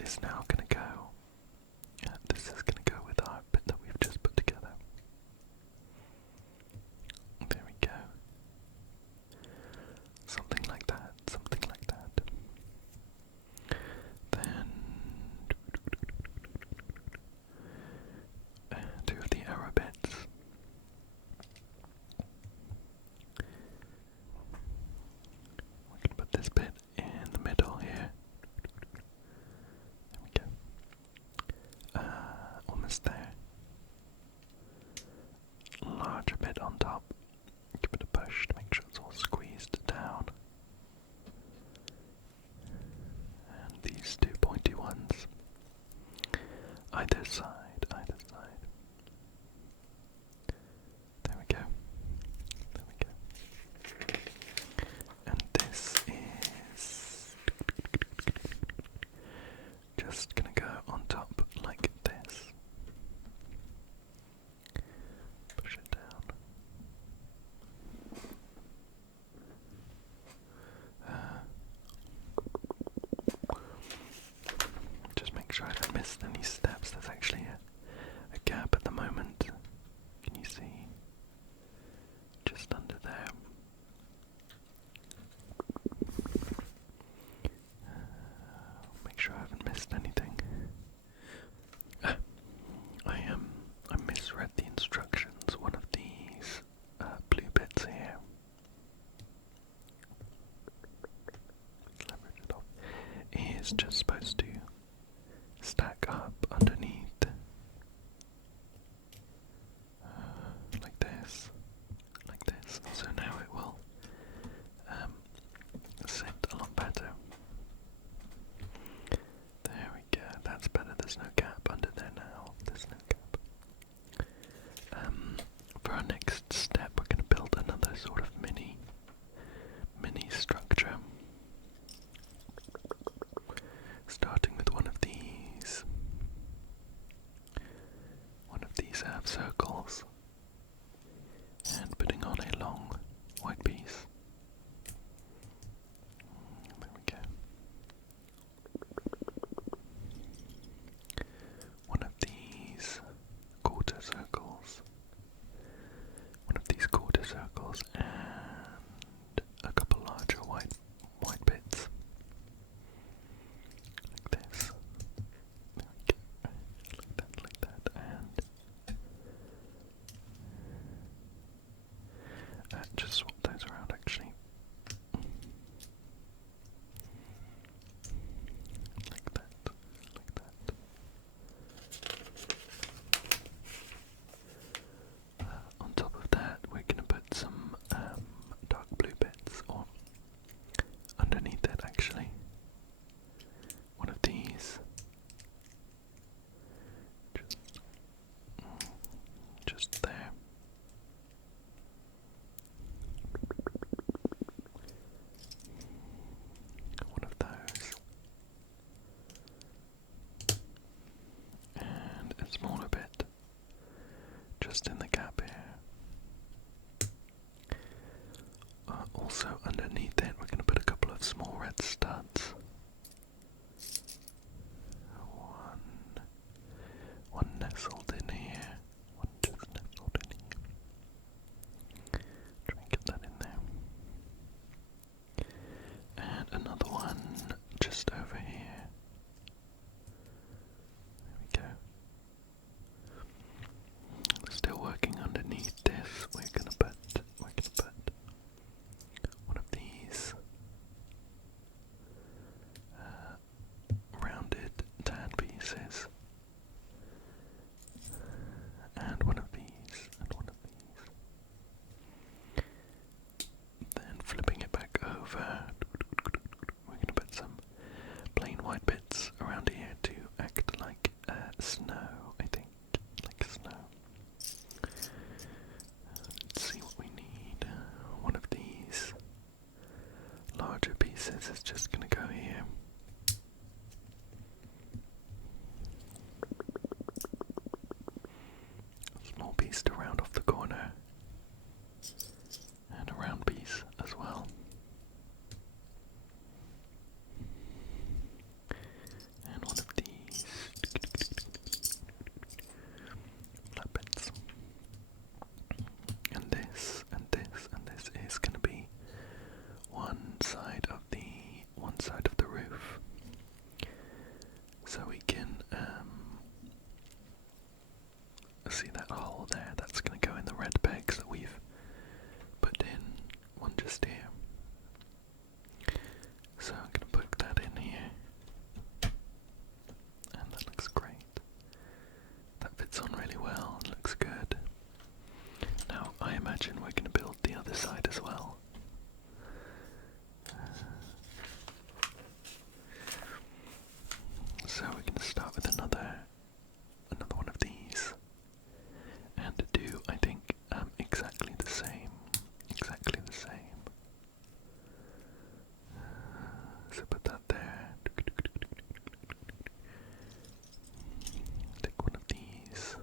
is now going to go. This is going to go with our bit that we've just put together. There we go. Something like that, something like that. Then two of the arrow bits. We're going to put this bit in the middle here. There we go. Almost there. Larger bit on top. Give it a push to make sure it's all squeezed down. And these two pointy ones. Either side, either side. There we go. There we go. And this is just gonna go on top like this. Push it down. Just make sure I don't miss any steps. There's actually a gap at the moment. Can you see? Just under there. Make sure I haven't missed anything. I misread the instructions. One of these blue bits here. Let's leverage it off. Is just supposed to stack up underneath. Like this. Like this. So now it will sit a lot better. There we go. That's better. There's no gap under there now. There's no gap. For our next step, we're going to build another sort of mini structure. Starting with one of these. One of these half circles. And putting on a long white piece. There we go. One of these quarter circles. One of these quarter circles and a couple larger white bits. Like this. There we go. Like that, and just swap those around actually. Like that, like that. On top of that, we're going to put some dark blue bits, or underneath it actually. One of these. Just there. One of those. And a smaller bit just in the gap here. Also underneath it we're going to put a couple of small red studs. One nestled in here. One just nestled in here. Try and get that in there. And another one just over here. There we go. Still working underneath this. We're gonna put one of these rounded tan pieces, and one of these, and one of these. Then flipping it back over, we're gonna put some plain white bits around here to act like snow, I think, like snow. Let's see what we need. One of these larger pieces is just going to go here. A small piece to round off the corner. And a round piece as well. And one of one side of the roof, so we can see that hole there. That's going to go in the red pegs that we've put in. One just here. So I'm going to put that in here, and that looks great. That fits on really well. Looks good. Now I imagine we're going to build the other side as well. So we're going to start with another one of these, and do, I think, exactly the same. So put that there. Take one of these,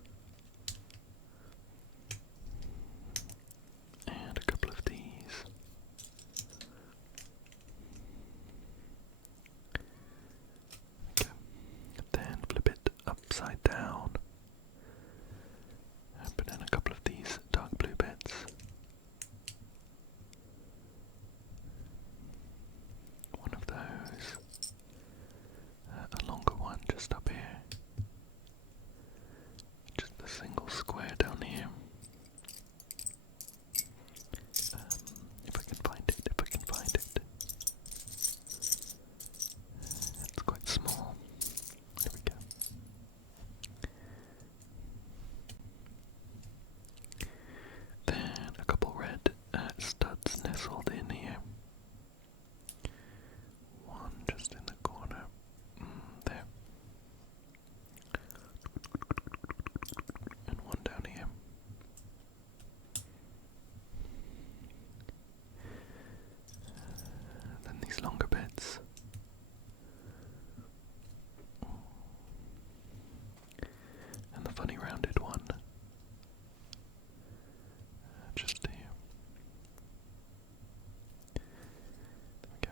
and a couple of these. Okay. Then flip it upside down and put in a couple of these dark blue bits. One of those, a longer one just up here, just a single square down here. If I can find it. It's quite small. There we go. Then a couple red studs nestled in here. One just in the corner. There. And one down here. Then these longer bits. And the funny rounded one. Just here. There we go.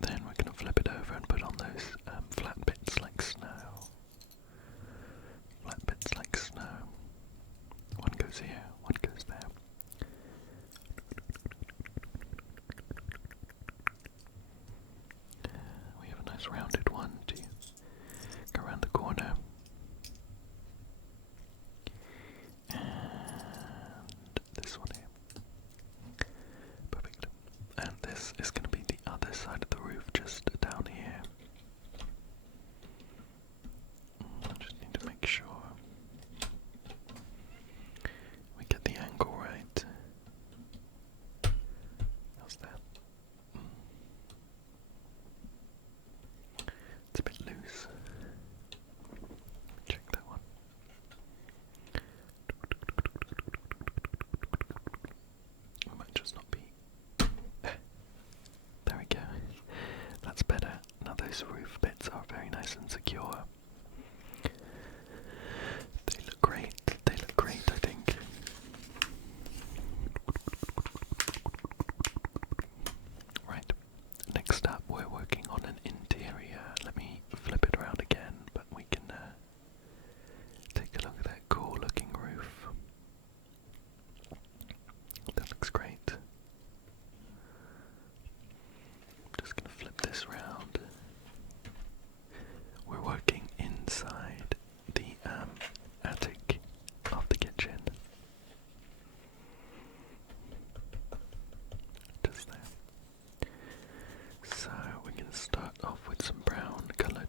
Then we're going to flip it over and put on those flat bits like snow. Flat bits like snow. One goes here, one goes there. We have a nice rounded one to go around the corner. And this one here. Perfect. And this is going to be the other side of the roof, just down here. I just need to make sure we get the angle right. How's that? It's a bit loose. Check that one. It might just not be. There we go. That's better. Now those roof bits are very nice and secure. They look great, I think. Right, next up we're working on an interior. Let me flip it around again, but we can take a look at that cool looking roof. That looks great. I'm just going to flip this round. We're working inside the attic of the kitchen. Just there. So we're going to start off with some brown colour.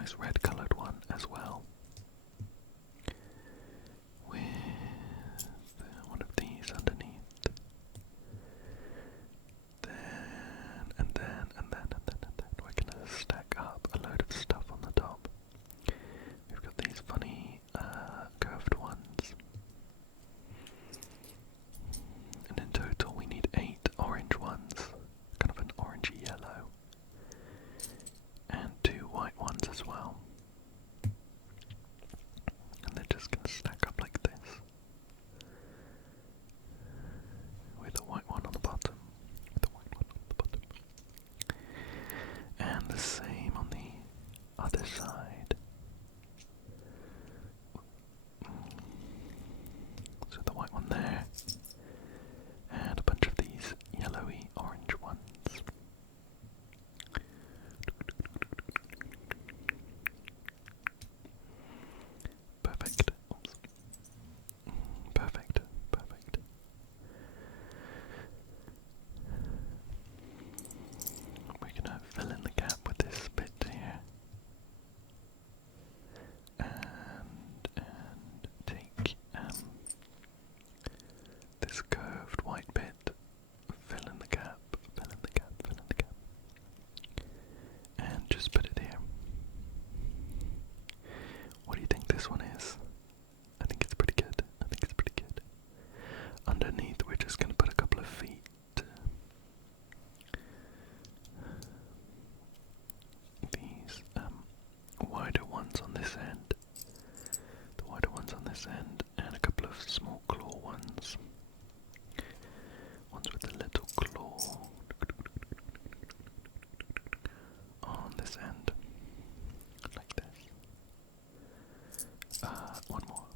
nice red coloured one as well. With one of these underneath. Then we're gonna stack up a load of stuff on the top. We've got these funny curved ones. And in total we need 8 orange ones, kind of an orangey yellow, and 2 white ones as well. And they're just going to stack up like this, with a white one on the bottom, and the same on the other side. So the white one there, and a bunch of these yellowy orange ones. Perfect. Oops. Perfect. We're gonna fill in the gap with this bit here. And take this curved white bit, fill in the gap, and just put it here. What do you think this one is? I think it's pretty good. Underneath we're just going to put a couple of feet. These wider ones on this end. The wider ones on this end, and a couple of small claw ones. Ones with a little claw on this end, like this. One more.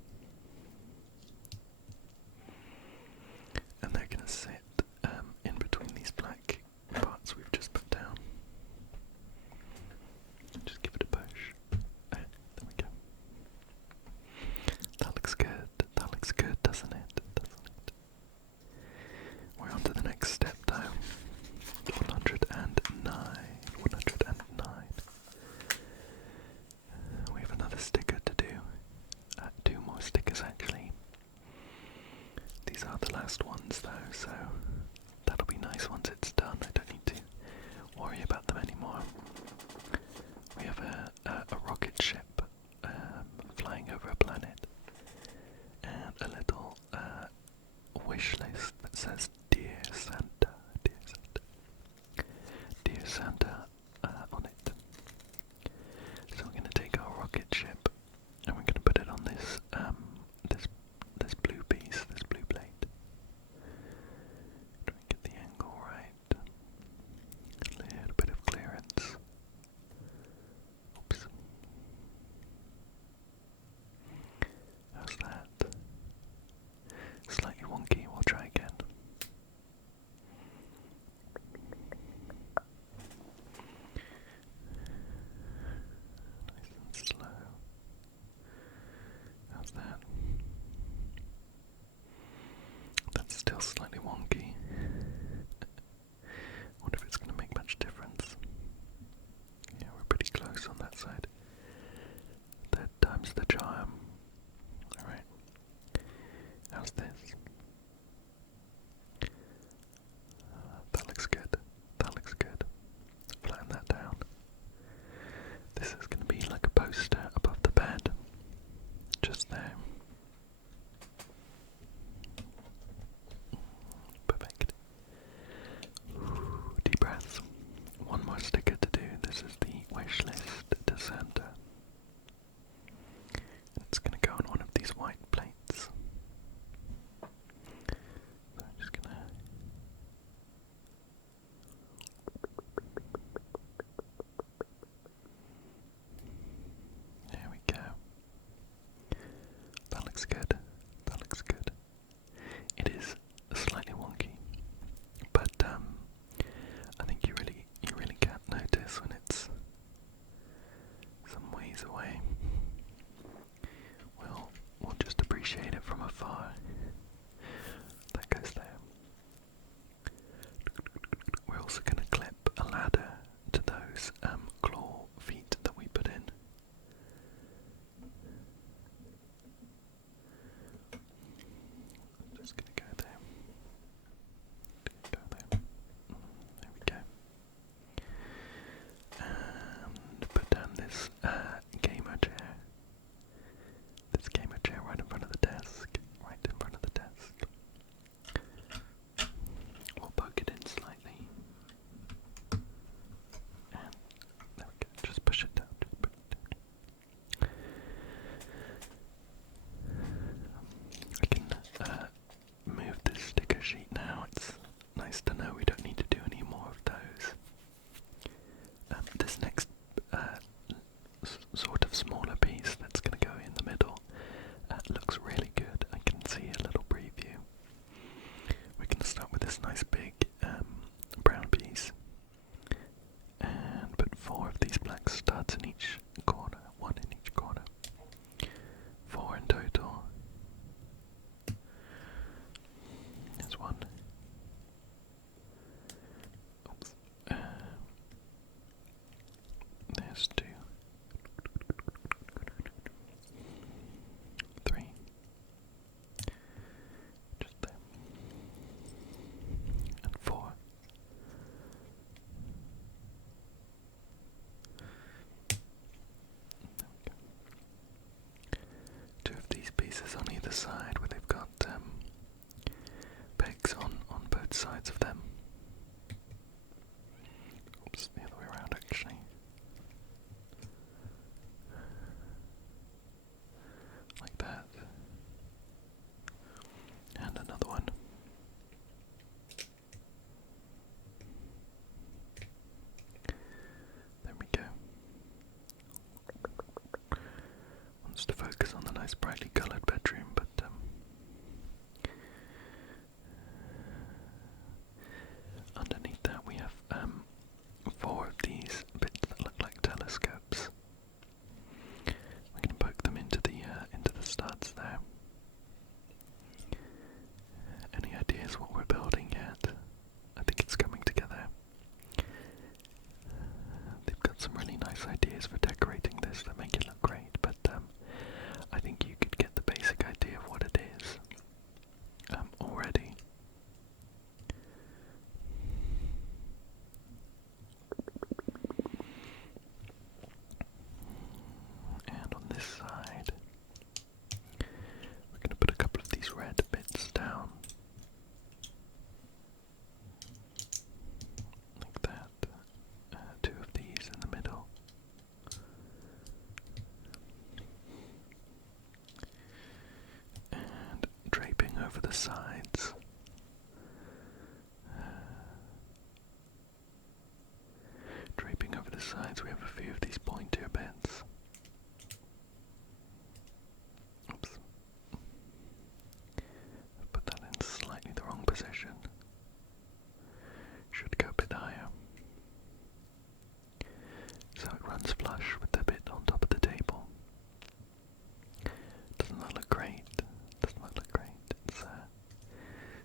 And they're going to sit in between these black parts we've just put down. Just give it a push. There we go. That looks good, doesn't it? We're on to the next step though. 109. We have another sticker to do. 2 more stickers actually. These are the last ones though, so that'll be nice once it's done. I don't need to worry about them anymore. We have a rocket ship flying over a planet, and a little wish list that says Dear Santa on it. So we're going to take our rocket ship and we're going to put it on this this blue piece, this blue plate. Try and get the angle right. A little bit of clearance. Oops. How's that? Slightly wonky, we'll try again. Nice and slow. How's that? That's still slightly wonky. Wonder if it's going to make much difference. Yeah, we're pretty close on that side. Third time's the charm. Alright. How's this? That looks good. Flatten that down. This is going to be like a poster above the bed. Just there. Perfect. Deep breaths. One more sticker to do. This is the wish list to Santa. It's going to go on one of these white plates. So I'm just going to... There we go. That looks good. It is slightly wonky, but I think you really can't notice when it's some ways away. We'll just appreciate it from afar. That goes there. We're also going to clip a ladder to those claw feet that we put in. this gamer chair. This gamer chair right in front of the desk. Right in front of the desk. We'll poke it in slightly. And there we go. Just push it down. Just push it down. I can move this sticker sheet now. It's nice to know we don't need to do any more of those. This next sort of smaller piece that's going to go in the middle looks really good. I can see a little preview. We're going to start with this nice big brown piece and put 4 of these black studs in each corner, 1 in each corner. 4 in total. There's 1. Oops. There's 2. 3. Just there. And 4. There we go. 2 of these pieces on either side where they've got pegs on both sides of them. Oops, the other way around actually. Like that. And another one. There we go. Wants to focus on the nice brightly coloured bedroom, but underneath that we have 4 of these bits that look like telescopes. We can poke them into the studs there. Any ideas what we're building yet? I think it's coming together. They've got some really nice ideas for decorating this that make it look great, but I think you could get the basic idea of what it is already. And on this side, we're going to put a couple of these red bits down. Like that. 2 of these in the middle. And draping over the sides. Draping over the sides, we have a few of these pointier bits. Oops. Put that in slightly the wrong position. Should go a bit higher. So it runs flush with the bit on top of the table. Doesn't that look great? Doesn't that look great?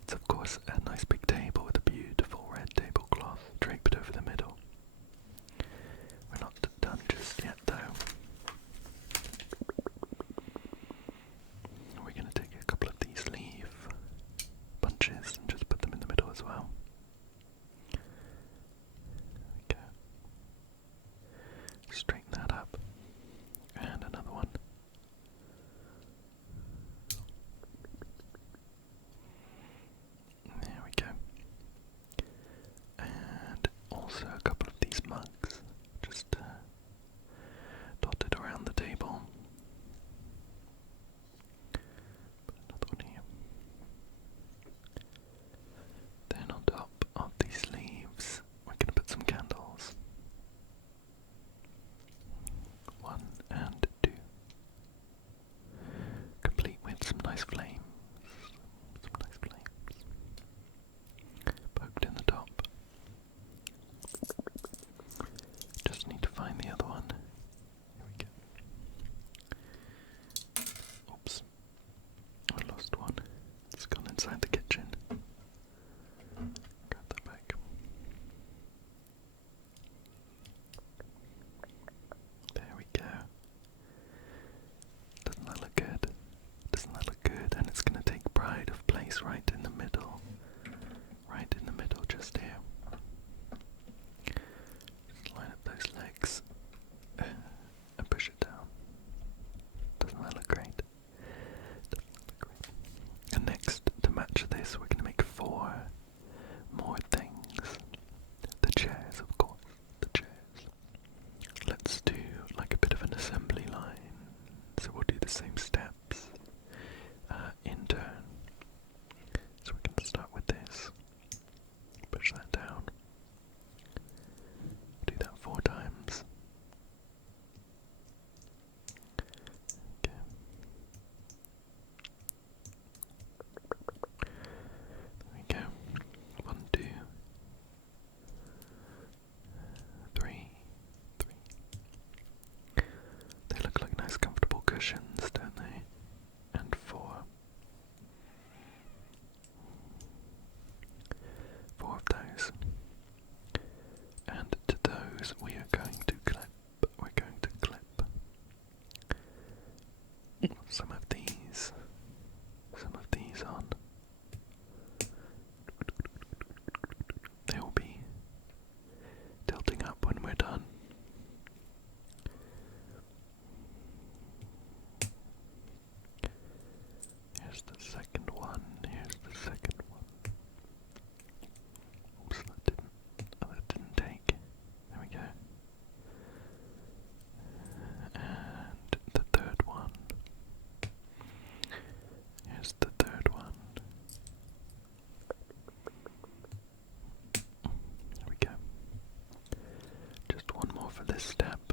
It's of course a nice big table with a beautiful red tablecloth draped over the middle. We're not done just yet though. And to those we are going to clip. We're going to clip some of these on. They will be tilting up when we're done. Here's the second one. Here's the second one. Oops, that didn't take. There we go. And the third one. Here's the third one. There we go. Just one more for this step.